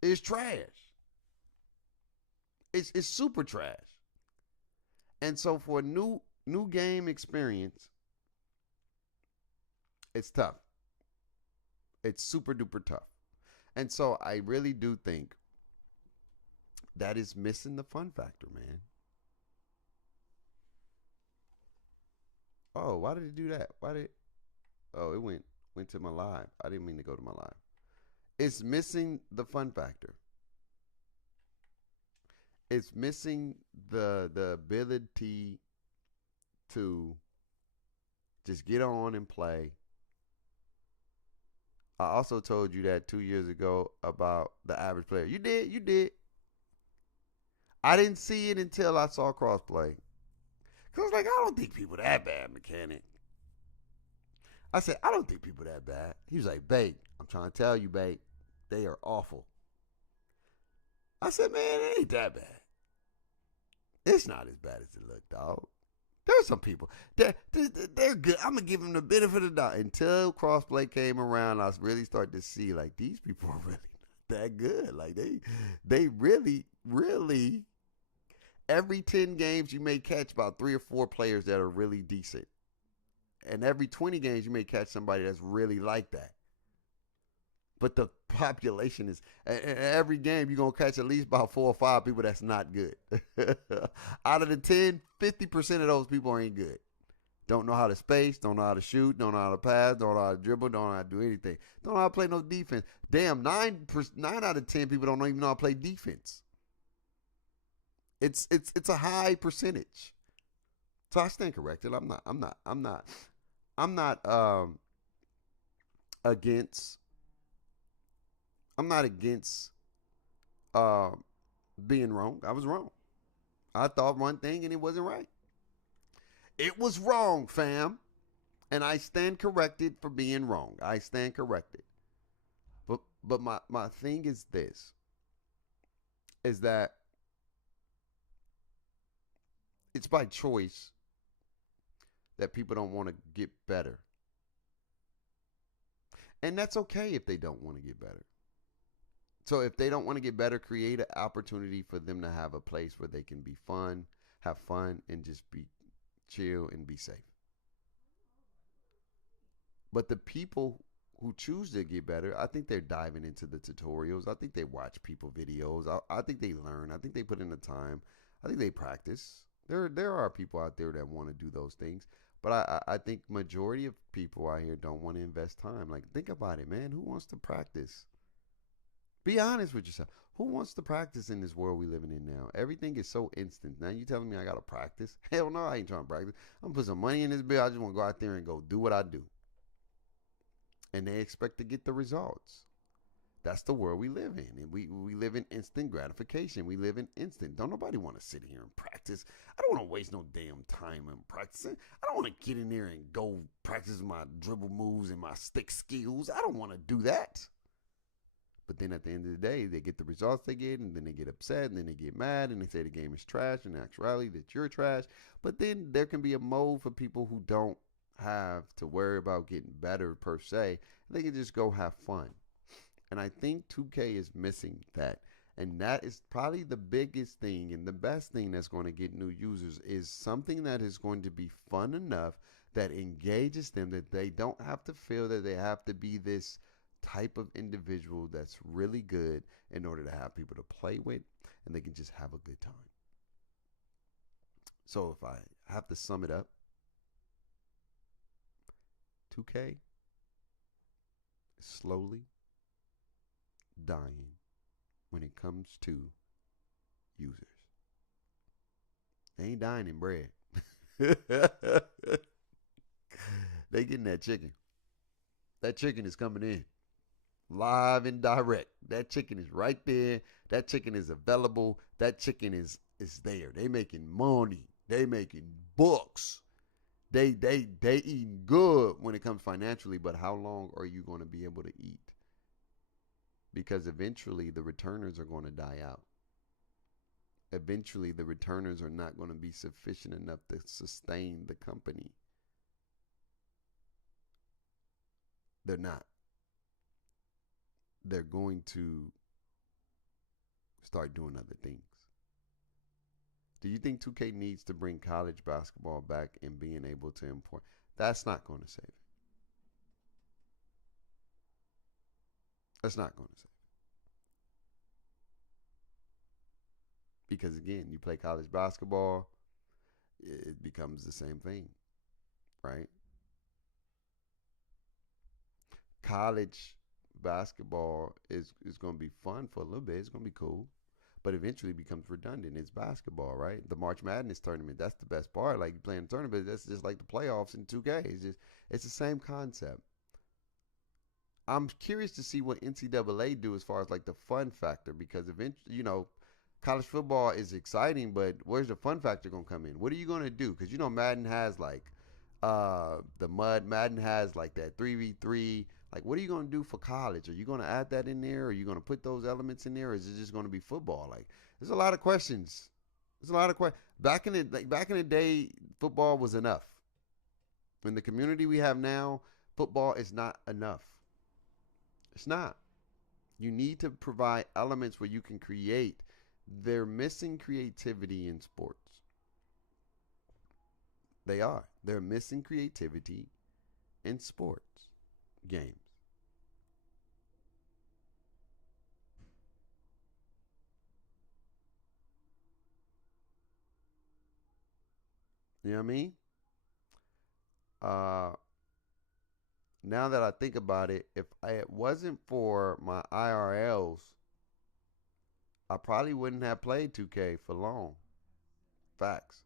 It's trash. It's super trash. And so for a new game experience, it's tough. It's super duper tough. And so I really do think that is missing the fun factor, man. Oh, why did it do that? Oh, it went to my live. I didn't mean to go to my live. It's missing the fun factor. It's missing the ability to just get on and play. I also told you that 2 years ago about the average player. You did. I didn't see it until I saw crossplay. Cause I was like, I don't think people that bad, mechanic. I said, I don't think people that bad. He was like, babe, I'm trying to tell you, babe, they are awful. I said, man, it ain't that bad. It's not as bad as it looked, dog. There's some people. They're good. I'm going to give them the benefit of the doubt. Until crossplay came around, I really started to see, like, these people are really not that good. Like, they really, really, every 10 games, you may catch about 3 or 4 players that are really decent. And every 20 games, you may catch somebody that's really like that. But the population is, every game, you're going to catch at least about 4 or 5 people that's not good. Out of the 10, 50% of those people ain't good. Don't know how to space, don't know how to shoot, don't know how to pass, don't know how to dribble, don't know how to do anything. Don't know how to play no defense. Damn, 9 out of 10 people don't even know how to play defense. It's a high percentage. So I stand corrected. I'm not against being wrong. I was wrong. I thought one thing and it wasn't right. It was wrong, fam. And I stand corrected for being wrong. I stand corrected. But my thing is this. Is that it's by choice that people don't want to get better. And that's okay if they don't want to get better. So if they don't want to get better, create an opportunity for them to have a place where they can be fun, have fun, and just be chill and be safe. But the people who choose to get better, I think they're diving into the tutorials. I think they watch people videos. I think they learn. I think they put in the time. I think they practice. There are people out there that want to do those things. But I think majority of people out here don't want to invest time. Like, think about it, man. Who wants to practice? Be honest with yourself. Who wants to practice in this world we living in now? Everything is so instant. Now you telling me I got to practice? Hell no, I ain't trying to practice. I'm going to put some money in this bill. I just want to go out there and go do what I do. And they expect to get the results. That's the world we live in. And we live in instant gratification. We live in instant. Don't nobody want to sit here and practice. I don't want to waste no damn time in practicing. I don't want to get in there and go practice my dribble moves and my stick skills. I don't want to do that. But then at the end of the day, they get the results they get, and then they get upset, and then they get mad, and they say the game is trash, and in actuality, that you're trash. But then there can be a mode for people who don't have to worry about getting better per se. They can just go have fun. And I think 2K is missing that. And that is probably the biggest thing and the best thing that's going to get new users is something that is going to be fun enough that engages them, that they don't have to feel that they have to be this type of individual that's really good in order to have people to play with, and they can just have a good time. So if I have to sum it up, 2K is slowly dying when it comes to users. They ain't dying in bread. They getting that chicken. That chicken is coming in live and direct. That chicken is right there. That chicken is available. That chicken is there. They making money. They making books. They eating good when it comes financially, but how long are you going to be able to eat? Because eventually the returners are going to die out. Eventually the returners are not going to be sufficient enough to sustain the company. They're not. They're going to start doing other things. Do you think 2K needs to bring college basketball back and being able to import? That's not going to save it. That's not going to save it. Because again, you play college basketball, it becomes the same thing, right? College basketball is going to be fun for a little bit. It's going to be cool. But eventually it becomes redundant. It's basketball, right? The March Madness tournament, that's the best part. Like, you playing a tournament, that's just like the playoffs in 2K. It's the same concept. I'm curious to see what NCAA do as far as like the fun factor, because eventually, college football is exciting, but where's the fun factor going to come in? What are you going to do? Because, Madden has like Madden has like that 3v3. Like, what are you going to do for college? Are you going to add that in there? Are you going to put those elements in there? Or is it just going to be football? Like, there's a lot of questions. There's a lot of questions. Back in the day, football was enough. In the community we have now, football is not enough. It's not. You need to provide elements where you can create. They're missing creativity in sports. They are. They're missing creativity in sports games. You know what I mean? Now that I think about it, if it wasn't for my IRLs, I probably wouldn't have played 2K for long. Facts.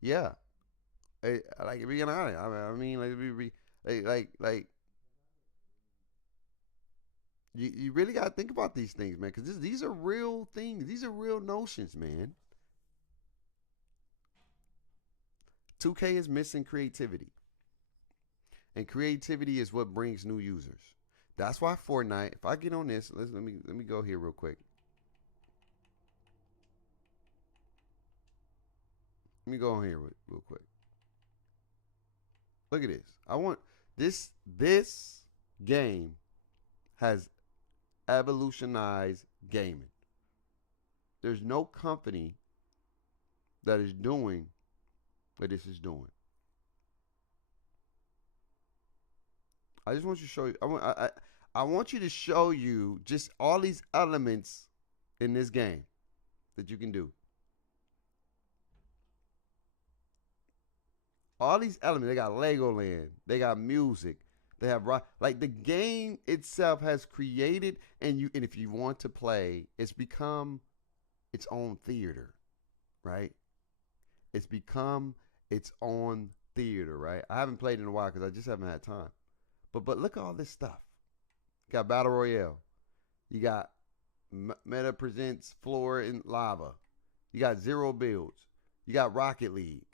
Yeah. Like, being honest. You really got to think about these things, man, because these are real things. These are real notions, man. 2K is missing creativity. And creativity is what brings new users. That's why Fortnite, if I get on this, let me go here real quick. Let me go on here real quick. Look at this. I want this game has evolutionized gaming. There's no company that is doing what this is doing. I just want you to show you. I want you to show you just all these elements in this game that you can do. All these elements. They got Legoland. They got music. They have rock. Like, the game itself has created, and if you want to play, it's become its own theater, right? It's become its own theater, right? I haven't played in a while because I just haven't had time. But look at all this stuff. You got Battle Royale. You got Meta Presents Floor and Lava. You got Zero Builds. You got Rocket League.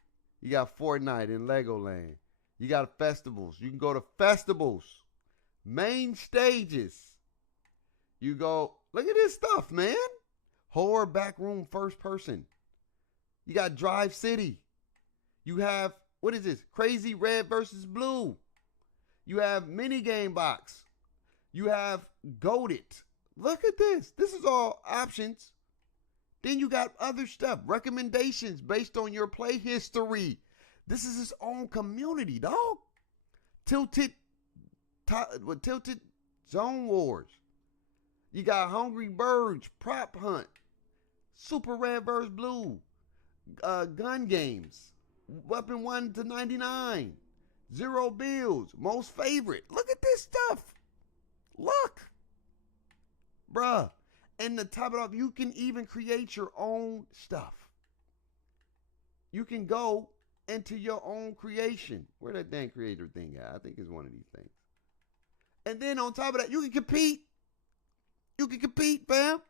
You got Fortnite and Legoland. You got festivals. You can go to festivals. Main stages. You go, look at this stuff, man. Horror backroom first person. You got Drive City. You have, what is this? Crazy Red versus Blue. You have Mini Game Box. You have Goated. Look at this. This is all options. Then you got other stuff. Recommendations based on your play history. This is its own community, dog. Tilted Zone Wars. You got Hungry Birds, Prop Hunt, Super Red vs. Blue, Gun Games, Weapon 1 to 99, Zero Bills, Most Favorite. Look at this stuff. Look. Bruh. And to top it off, you can even create your own stuff. You can go into your own creation. Where that dang creator thing at? I think it's one of these things. And then on top of that, you can compete. You can compete, fam.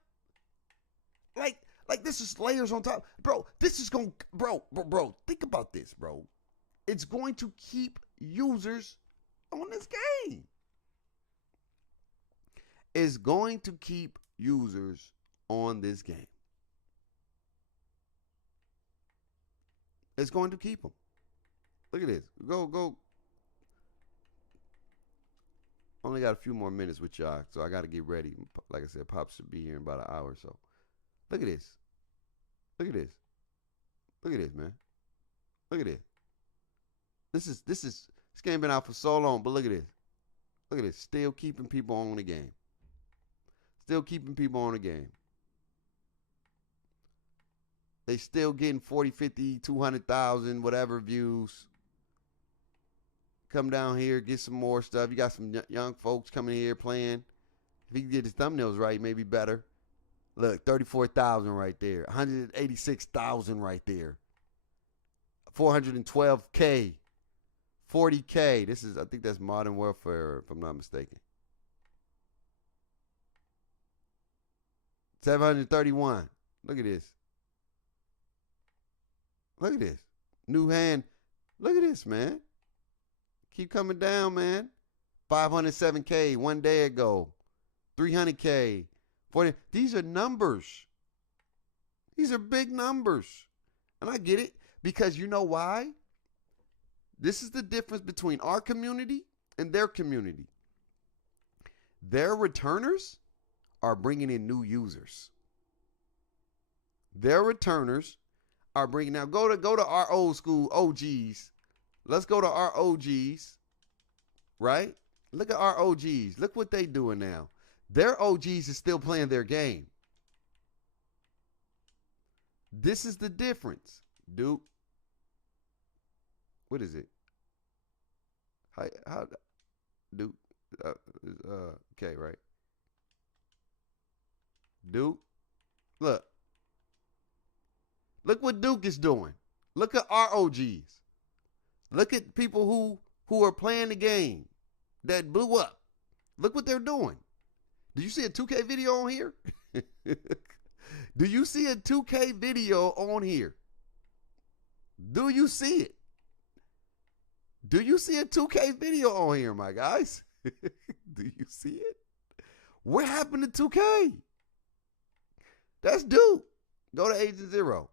Like this is layers on top. Bro, this is going, bro, think about this, bro. It's going to keep users on this game. It's going to keep users on this game. It's going to keep them. Look at this. Go. Only got a few more minutes with y'all, so I got to get ready. Like I said, Pops should be here in about an hour or so. Look at this. Look at this. Look at this, man. Look at this. This game been out for so long, but look at this. Look at this. Still keeping people on the game. Still keeping people on the game. They still getting 40, 50, 200,000, whatever views. Come down here, get some more stuff. You got some young folks coming here playing. If he can get his thumbnails right, maybe better. Look, 34,000 right there. 186,000 right there. 412K. 40K. I think that's Modern Warfare, if I'm not mistaken. 731. Look at this. Look at this. New hand. Look at this, man. Keep coming down, man. 507K 1 day ago. 300K. 40. These are numbers. These are big numbers. And I get it because you know why? This is the difference between our community and their community. Their returners are bringing in new users. Their returners are bringing, now go to our old school OGs. Let's go to our OGs, right? Look at our OGs. Look what they doing now. Their OGs is still playing their game. This is the difference, dude. What is it? How Duke? Okay, right. Duke, look what Duke is doing. Look at our OGs. Look at people who are playing the game that blew up. Look what they're doing. Do you see a 2K video on here? Do you see a 2K video on here? Do you see it? Do you see a 2K video on here, my guys? Do you see it? What happened to 2K? That's Duke. Go to Agent Zero.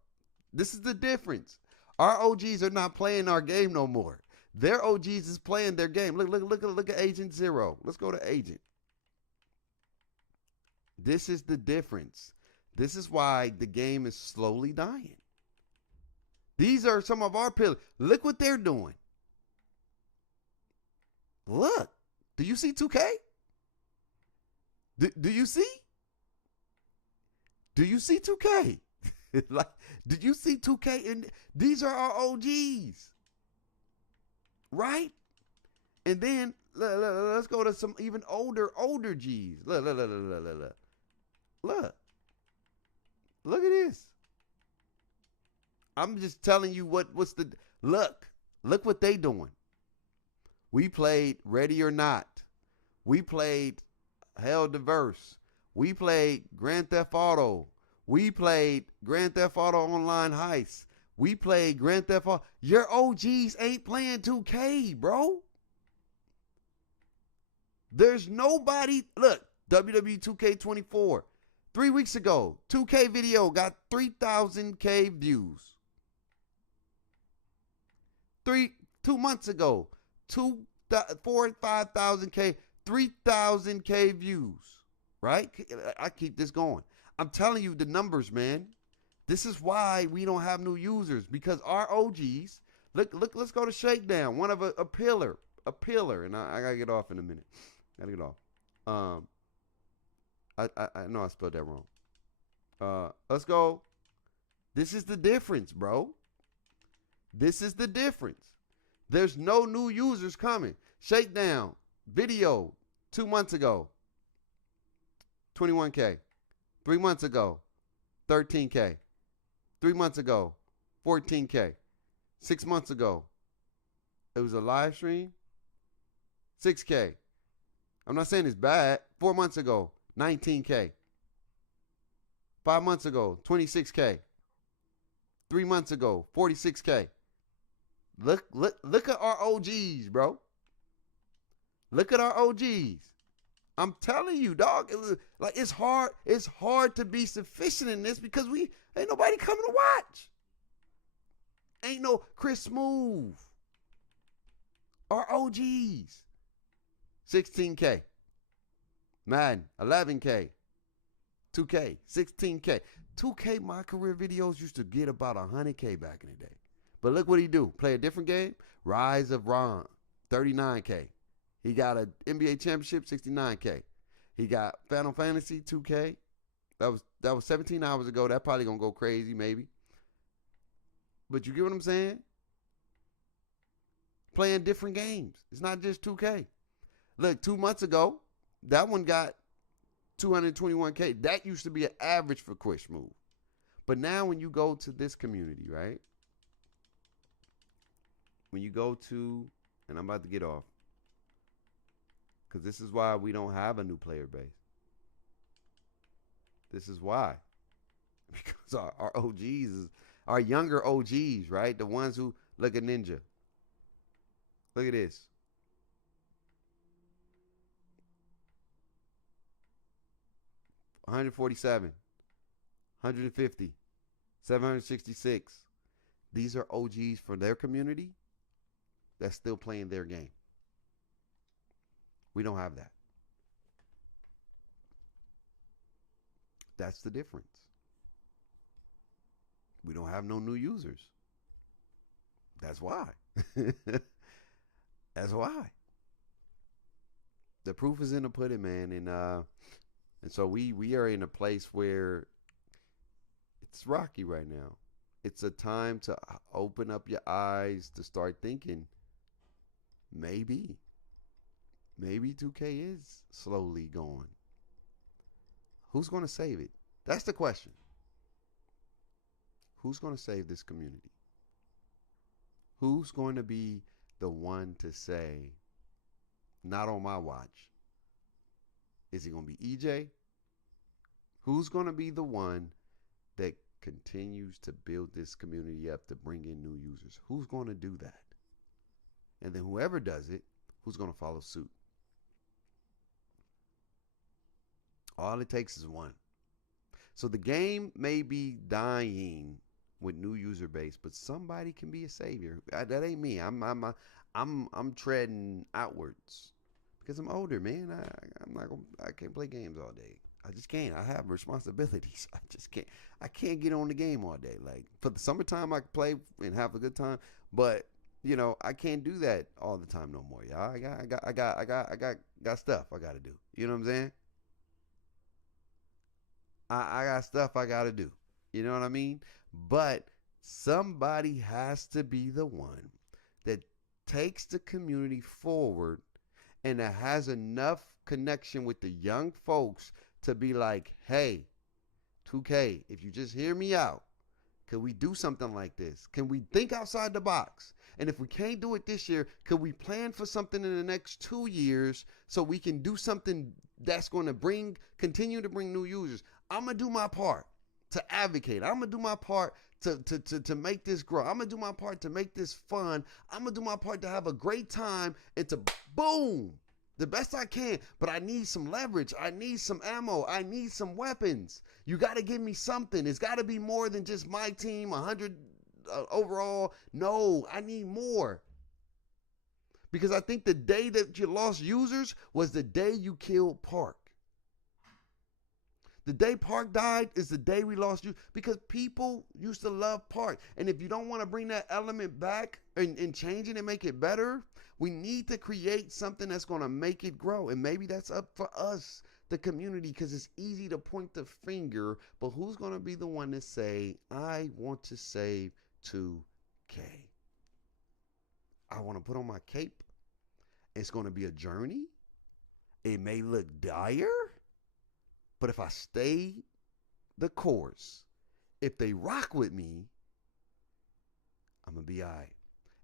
This is the difference. Our OGs are not playing our game no more. Their OGs is playing their game. Look at Agent Zero. Let's go to Agent. This is the difference. This is why the game is slowly dying. These are some of our pillars. Look what they're doing. Look. Do you see 2K? Do you see? Do you see 2K? Like, did you see 2K? And these are our OGs. Right? And then let's go to some even older Gs. Look. Look at this. I'm just telling you what's the look what they doing. We played Ready or Not. We played Hell Diverse. We played Grand Theft Auto. We played Grand Theft Auto Online Heist. We played Grand Theft Auto. Your OGs ain't playing 2K, bro. There's nobody. Look, WWE 2K24. 3 weeks ago, 2K video got 3,000K views. 2 months ago, 5,000K, 3,000K views. Right? I keep this going. I'm telling you the numbers, man. This is why we don't have new users, because our OGs, look, let's go to Shakedown, one of a pillar, and I gotta get off in a minute. Gotta get off. I know I spelled that wrong. Let's go. This is the difference, bro. This is the difference. There's no new users coming. Shakedown video 2 months ago, 21K. 3 months ago, 13K. 3 months ago, 14K. 6 months ago, it was a live stream, 6K. I'm not saying it's bad. 4 months ago, 19K. 5 months ago, 26K. 3 months ago, 46K. Look at our OGs, bro. Look at our OGs. I'm telling you, dog. It's hard to be sufficient in this because ain't nobody coming to watch. Ain't no Chris Smooth. Our OGs. 16K. Madden, 11K. 2K, 16K. 2K, my career videos used to get about 100K back in the day. But look what he do. Play a different game. Rise of Ron, 39K. He got an NBA championship, 69K. He got Final Fantasy 2K. That was 17 hours ago. That probably gonna go crazy, maybe. But you get what I'm saying? Playing different games. It's not just 2K. Look, 2 months ago, that one got 221K. That used to be an average for Quick Smooth. But now when you go to this community, right? When you go to, and I'm about to get off, because this is why we don't have a new player base. This is why. Because our OGs, our younger OGs, right? The ones who look at Ninja. Look at this. $147, 150, 766. These are OGs for their community that's still playing their game. We don't have that. That's the difference. We don't have no new users. That's why. That's why. The proof is in the pudding, man. And so we are in a place where it's rocky right now. It's a time to open up your eyes to start thinking, maybe 2K is slowly going. Who's going to save it? That's the question. Who's going to save this community? Who's going to be the one to say, not on my watch? Is it going to be EJ? Who's going to be the one that continues to build this community up to bring in new users? Who's going to do that? And then whoever does it, who's going to follow suit? All it takes is one. So the game may be dying with new user base, but somebody can be a savior. That ain't me. I'm treading outwards because I'm older, man. I can't play games all day. I just can't. I have responsibilities. I just can't. I can't get on the game all day. Like for the summertime, I can play and have a good time, but you know I can't do that all the time no more. Y'all, I got stuff I got to do. You know what I'm saying? I got stuff I got to do. You know what I mean? But somebody has to be the one that takes the community forward and that has enough connection with the young folks to be like, hey, 2K, if you just hear me out, can we do something like this? Can we think outside the box? And if we can't do it this year, could we plan for something in the next 2 years so we can do something that's going to continue to bring new users? I'm going to do my part to advocate. I'm going to do my part to make this grow. I'm going to do my part to make this fun. I'm going to do my part to have a great time and to boom, the best I can, but I need some leverage. I need some ammo. I need some weapons. You got to give me something. It's got to be more than just my team, 100 overall. No, I need more. Because I think the day that you lost users was the day you killed Park. The day Park died is the day we lost you, because people used to love Park. And if you don't want to bring that element back and change it and make it better, we need to create something that's going to make it grow. And maybe that's up for us, the community, because it's easy to point the finger, but who's going to be the one to say, I want to save 2K? I want to put on my cape. It's going to be a journey. It may look dire, but if I stay the course, if they rock with me, I'm going to be all right.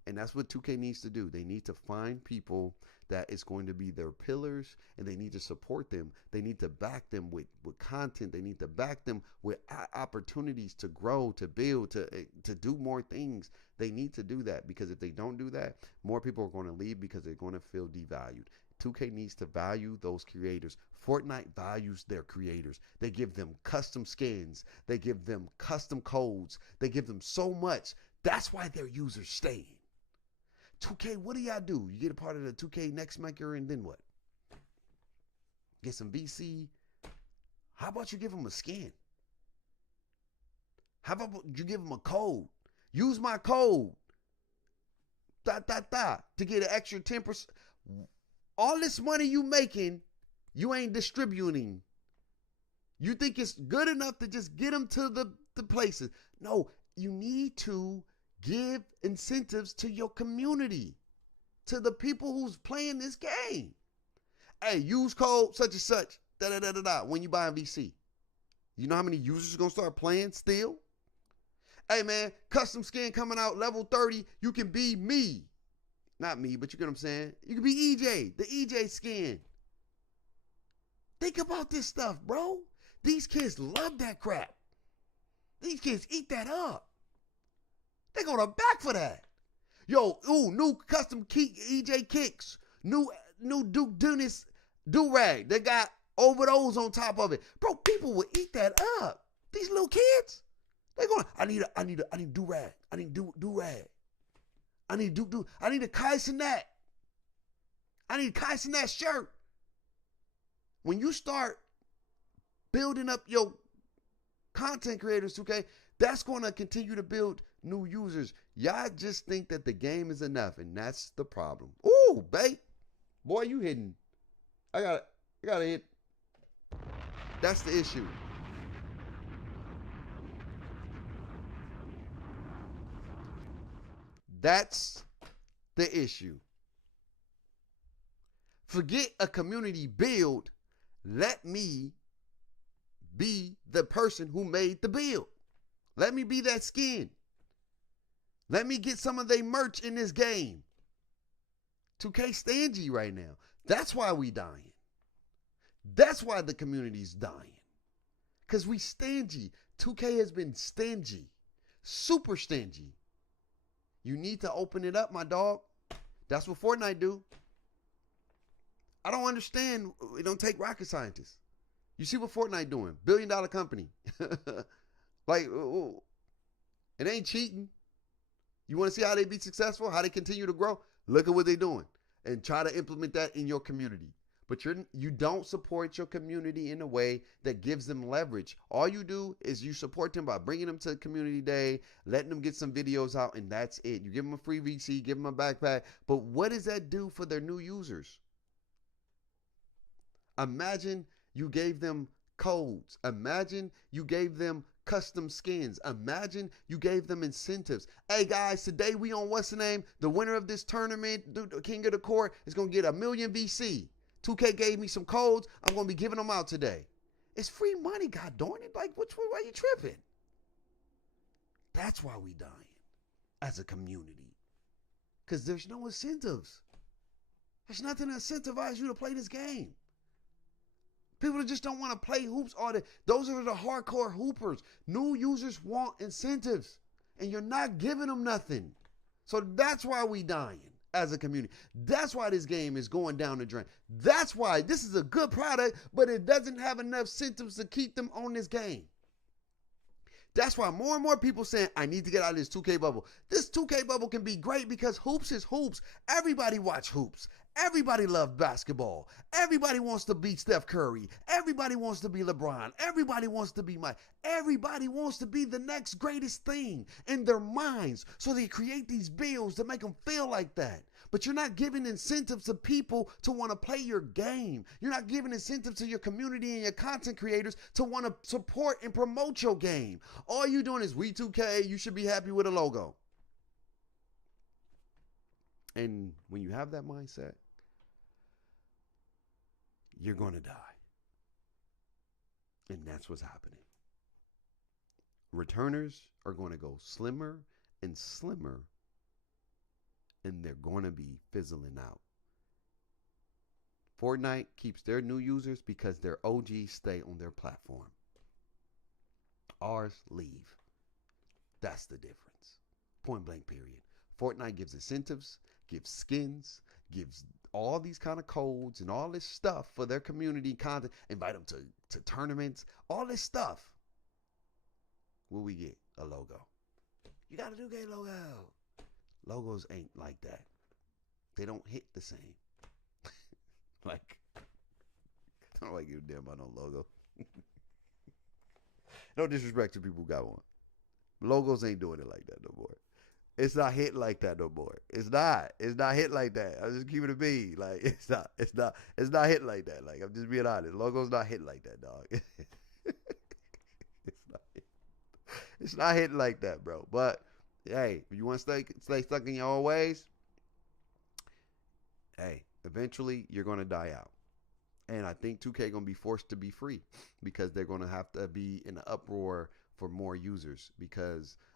And that's what 2K needs to do. They need to find people that is going to be their pillars, and they need to support them. They need to back them with content. They need to back them with opportunities to grow, to build, to do more things. They need to do that, because if they don't do that, more people are going to leave because they're going to feel devalued. 2K needs to value those creators. Fortnite values their creators. They give them custom skins. They give them custom codes. They give them so much. That's why their users stay. 2K, what do y'all do? You get a part of the 2K Next Maker, and then what? Get some VC. How about you give them a skin? How about you give them a code? Use my code. To get an extra 10%. All this money you making, you ain't distributing. You think it's good enough to just get them to the places. No, you need to give incentives to your community, to the people who's playing this game. Hey, use code such and such, when you buy a VC. You know how many users are going to start playing still? Hey, man, custom skin coming out, level 30. You can be me. Not me, but you get what I'm saying? You can be EJ, the EJ skin. Think about this stuff, bro. These kids love that crap. These kids eat that up. They go to back for that. Yo, new custom EJ kicks. New Duke Dennis do-rag. They got overdose on top of it. Bro, people will eat that up. These little kids. They going, I need do-rag. I need do-rag. I need I need a Kai Cenat. I need a Kai Cenat shirt. When you start building up your content creators, okay, that's going to continue to build new users. Y'all just think that the game is enough, and that's the problem. Ooh, babe. Boy, you hitting. I gotta hit. That's the issue. That's the issue. Forget a community build. Let me be the person who made the build. Let me be that skin. Let me get some of their merch in this game. 2K stingy right now. That's why we dying. That's why the community's dying. Because we stingy. 2K has been stingy. Super stingy. You need to open it up, my dog. That's what Fortnite do. I don't understand. It don't take rocket scientists. You see what Fortnite doing? $1 billion company. Like, it ain't cheating. You want to see how they be successful? How they continue to grow? Look at what they're doing. And try to implement that in your community. But you don't support your community in a way that gives them leverage. All you do is you support them by bringing them to community day, letting them get some videos out, and that's it. You give them a free VC, give them a backpack. But what does that do for their new users? Imagine you gave them codes. Imagine you gave them custom skins. Imagine you gave them incentives. Hey guys, today we on what's the name? The winner of this tournament, King of the Court, is going to get 1 million VC. 2K gave me some codes. I'm going to be giving them out today. It's free money, god darn it. Like, why are you tripping? That's why we dying as a community. Because there's no incentives. There's nothing to incentivize you to play this game. People just don't want to play hoops. Those are the hardcore hoopers. New users want incentives. And you're not giving them nothing. So that's why we dying as a community. That's why this game is going down the drain. That's why this is a good product, but it doesn't have enough incentives to keep them on this game. That's why more and more people saying, I need to get out of this 2K bubble. This 2K bubble can be great because hoops is hoops. Everybody watch hoops. Everybody loves basketball. Everybody wants to be Steph Curry. Everybody wants to be LeBron. Everybody wants to be Mike. Everybody wants to be the next greatest thing in their minds. So they create these bills to make them feel like that. But you're not giving incentives to people to want to play your game. You're not giving incentives to your community and your content creators to want to support and promote your game. All you're doing is we 2K, you should be happy with a logo. And when you have that mindset, you're going to die. And that's what's happening. Returners are going to go slimmer and slimmer, and they're going to be fizzling out. Fortnite keeps their new users because their OGs stay on their platform. Ours leave. That's the difference. Point blank period. Fortnite gives incentives, gives skins, gives all these kind of codes and all this stuff for their community content, invite them to tournaments, all this stuff. What we get? A logo. You got a 2K logo. Logos ain't like that. They don't hit the same. Like, I don't like give a damn about no logo. No disrespect to people who got one. Logos ain't doing it like that no more. It's not hit like that no more. It's not. It's not hit like that. I'm just keeping it be. Like, it's not hit like that. Like, I'm just being honest. Logo's not hit like that, dog. It's not hitting like that, bro. But hey, if you want to stay stuck in your old ways, hey, eventually you're gonna die out. And I think 2K gonna be forced to be free because they're gonna have to be in an uproar for more users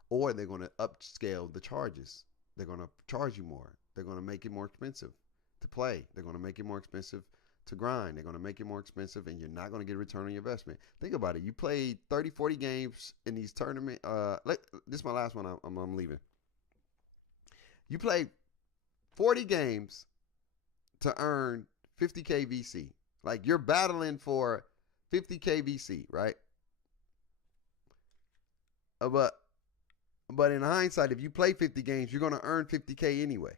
or they're gonna upscale the charges. They're gonna charge you more. They're gonna make it more expensive to play. They're gonna make it more expensive to grind. They're gonna make it more expensive, and you're not gonna get a return on your investment. Think about it. You played 30, 40 games in these tournaments. This is my last one. I'm leaving. You played 40 games to earn 50K VC. Like, you're battling for 50K VC, right? But in hindsight, if you play 50 games, you're going to earn 50K anyway.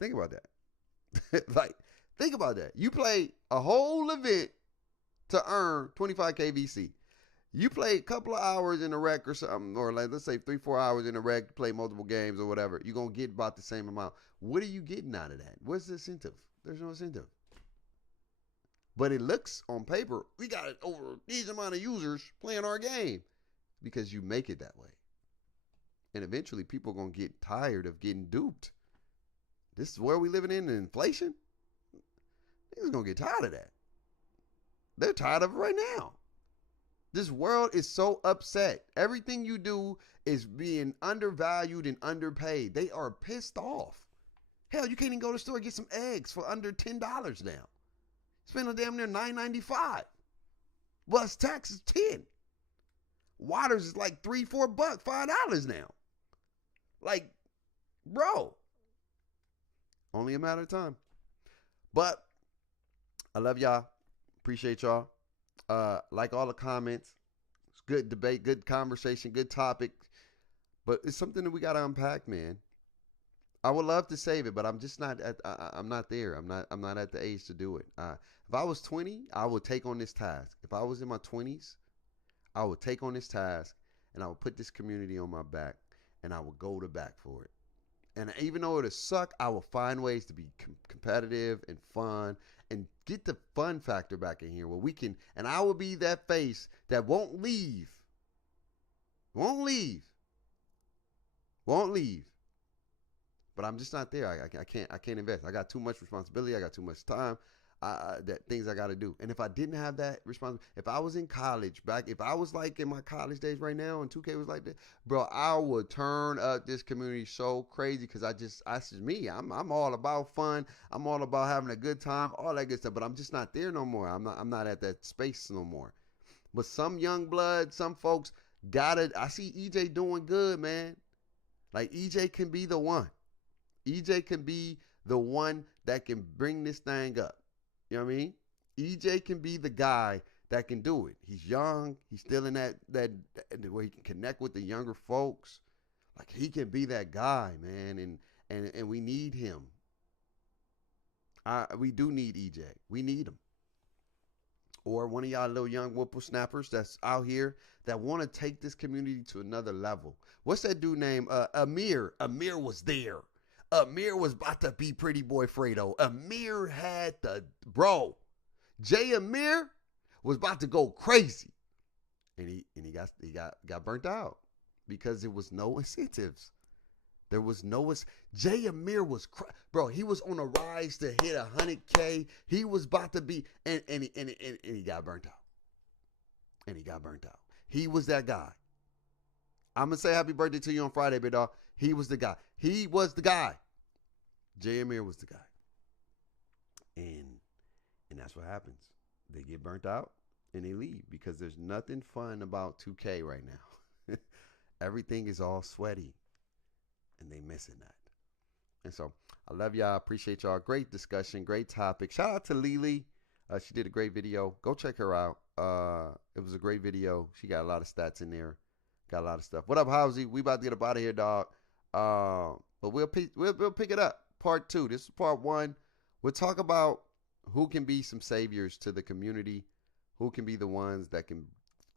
Think about that. Like, think about that. You play a whole event to earn 25K VC. You play a couple of hours in a rec or something, or like, let's say 3-4 hours in a rec, play multiple games or whatever. You're going to get about the same amount. What are you getting out of that? What's the incentive? There's no incentive. But it looks on paper, we got over these amount of users playing our game because you make it that way. And eventually people are going to get tired of getting duped. This is where we living in inflation. Niggas going to get tired of that. They're tired of it right now. This world is so upset. Everything you do is being undervalued and underpaid. They are pissed off. Hell, you can't even go to the store and get some eggs for under $10 now. Spend a damn near $9.95. Plus tax is $10. Waters is like $3-4, $5 now. Like, bro. Only a matter of time. But I love y'all. Appreciate y'all. Like all the comments. It's good debate, good conversation, good topic. But it's something that we gotta unpack, man. I would love to save it, but I'm just not I'm not there. I'm not at the age to do it. If I was 20, I would take on this task. If I was in my 20s, I would take on this task and I would put this community on my back and I would go to bat for it. And even though it'll suck, I will find ways to be competitive and fun and get the fun factor back in here where we can, and I will be that face that won't leave. Won't leave. But I'm just not there. I can't invest. I got too much responsibility. I got too much time. That things I got to do. And if I didn't have that responsibility, if I was in college if I was like in my college days right now and 2K was like that, bro, I would turn up this community so crazy because I just me. I'm all about fun. I'm all about having a good time, all that good stuff. But I'm just not there no more. I'm not at that space no more. But some young blood, some folks got it. I see EJ doing good, man. Like EJ can be the one. EJ can be the one that can bring this thing up. You know what I mean? EJ can be the guy that can do it. He's young. He's still in that where he can connect with the younger folks. Like he can be that guy, man, and we need him. We do need EJ. We need him. Or one of y'all little young whippersnappers that's out here that want to take this community to another level. What's that dude named Amir? Amir was there. Amir was about to be Pretty Boy Fredo. Amir had Jay Amir was about to go crazy, and he got burnt out because there was no incentives. There was no Jay Amir was bro. He was on a rise to hit 100K. He was about to be and he got burnt out. And he got burnt out. He was that guy. I'm gonna say happy birthday to you on Friday, big dog. He was the guy. He was the guy. Jay Amir was the guy. And that's what happens. They get burnt out and they leave because there's nothing fun about 2K right now. Everything is all sweaty. And they missing that. And so I love y'all. Appreciate y'all. Great discussion. Great topic. Shout out to Lily. She did a great video. Go check her out. It was a great video. She got a lot of stats in there. Got a lot of stuff. What up, Housey? We about to get up out of here, dog. But we'll pick it up. Part 2. This is part 1. We'll talk about who can be some saviors to the community. Who can be the ones that can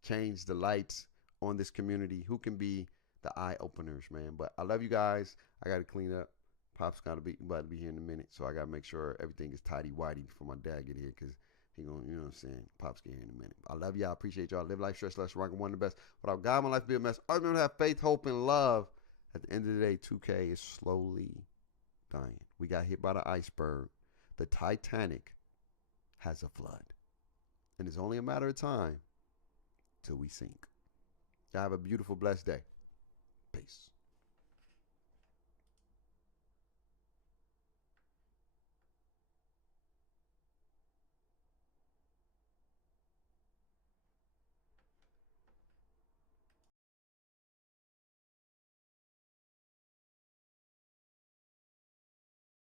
change the lights on this community. Who can be the eye openers, man. But I love you guys. I got to clean up. Pop's about to be here in a minute, so I got to make sure everything is tidy-whitey before my dad get here, because he going to, you know what I'm saying, Pop's get here in a minute. I love y'all. Appreciate y'all. Live life, stress less, rock, and one of the best. Without God, my life be a mess. I remember to have faith, hope, and love. At the end of the day, 2K is slowly dying. We got hit by the iceberg. The Titanic has a flood. And it's only a matter of time till we sink. Y'all have a beautiful, blessed day. Peace.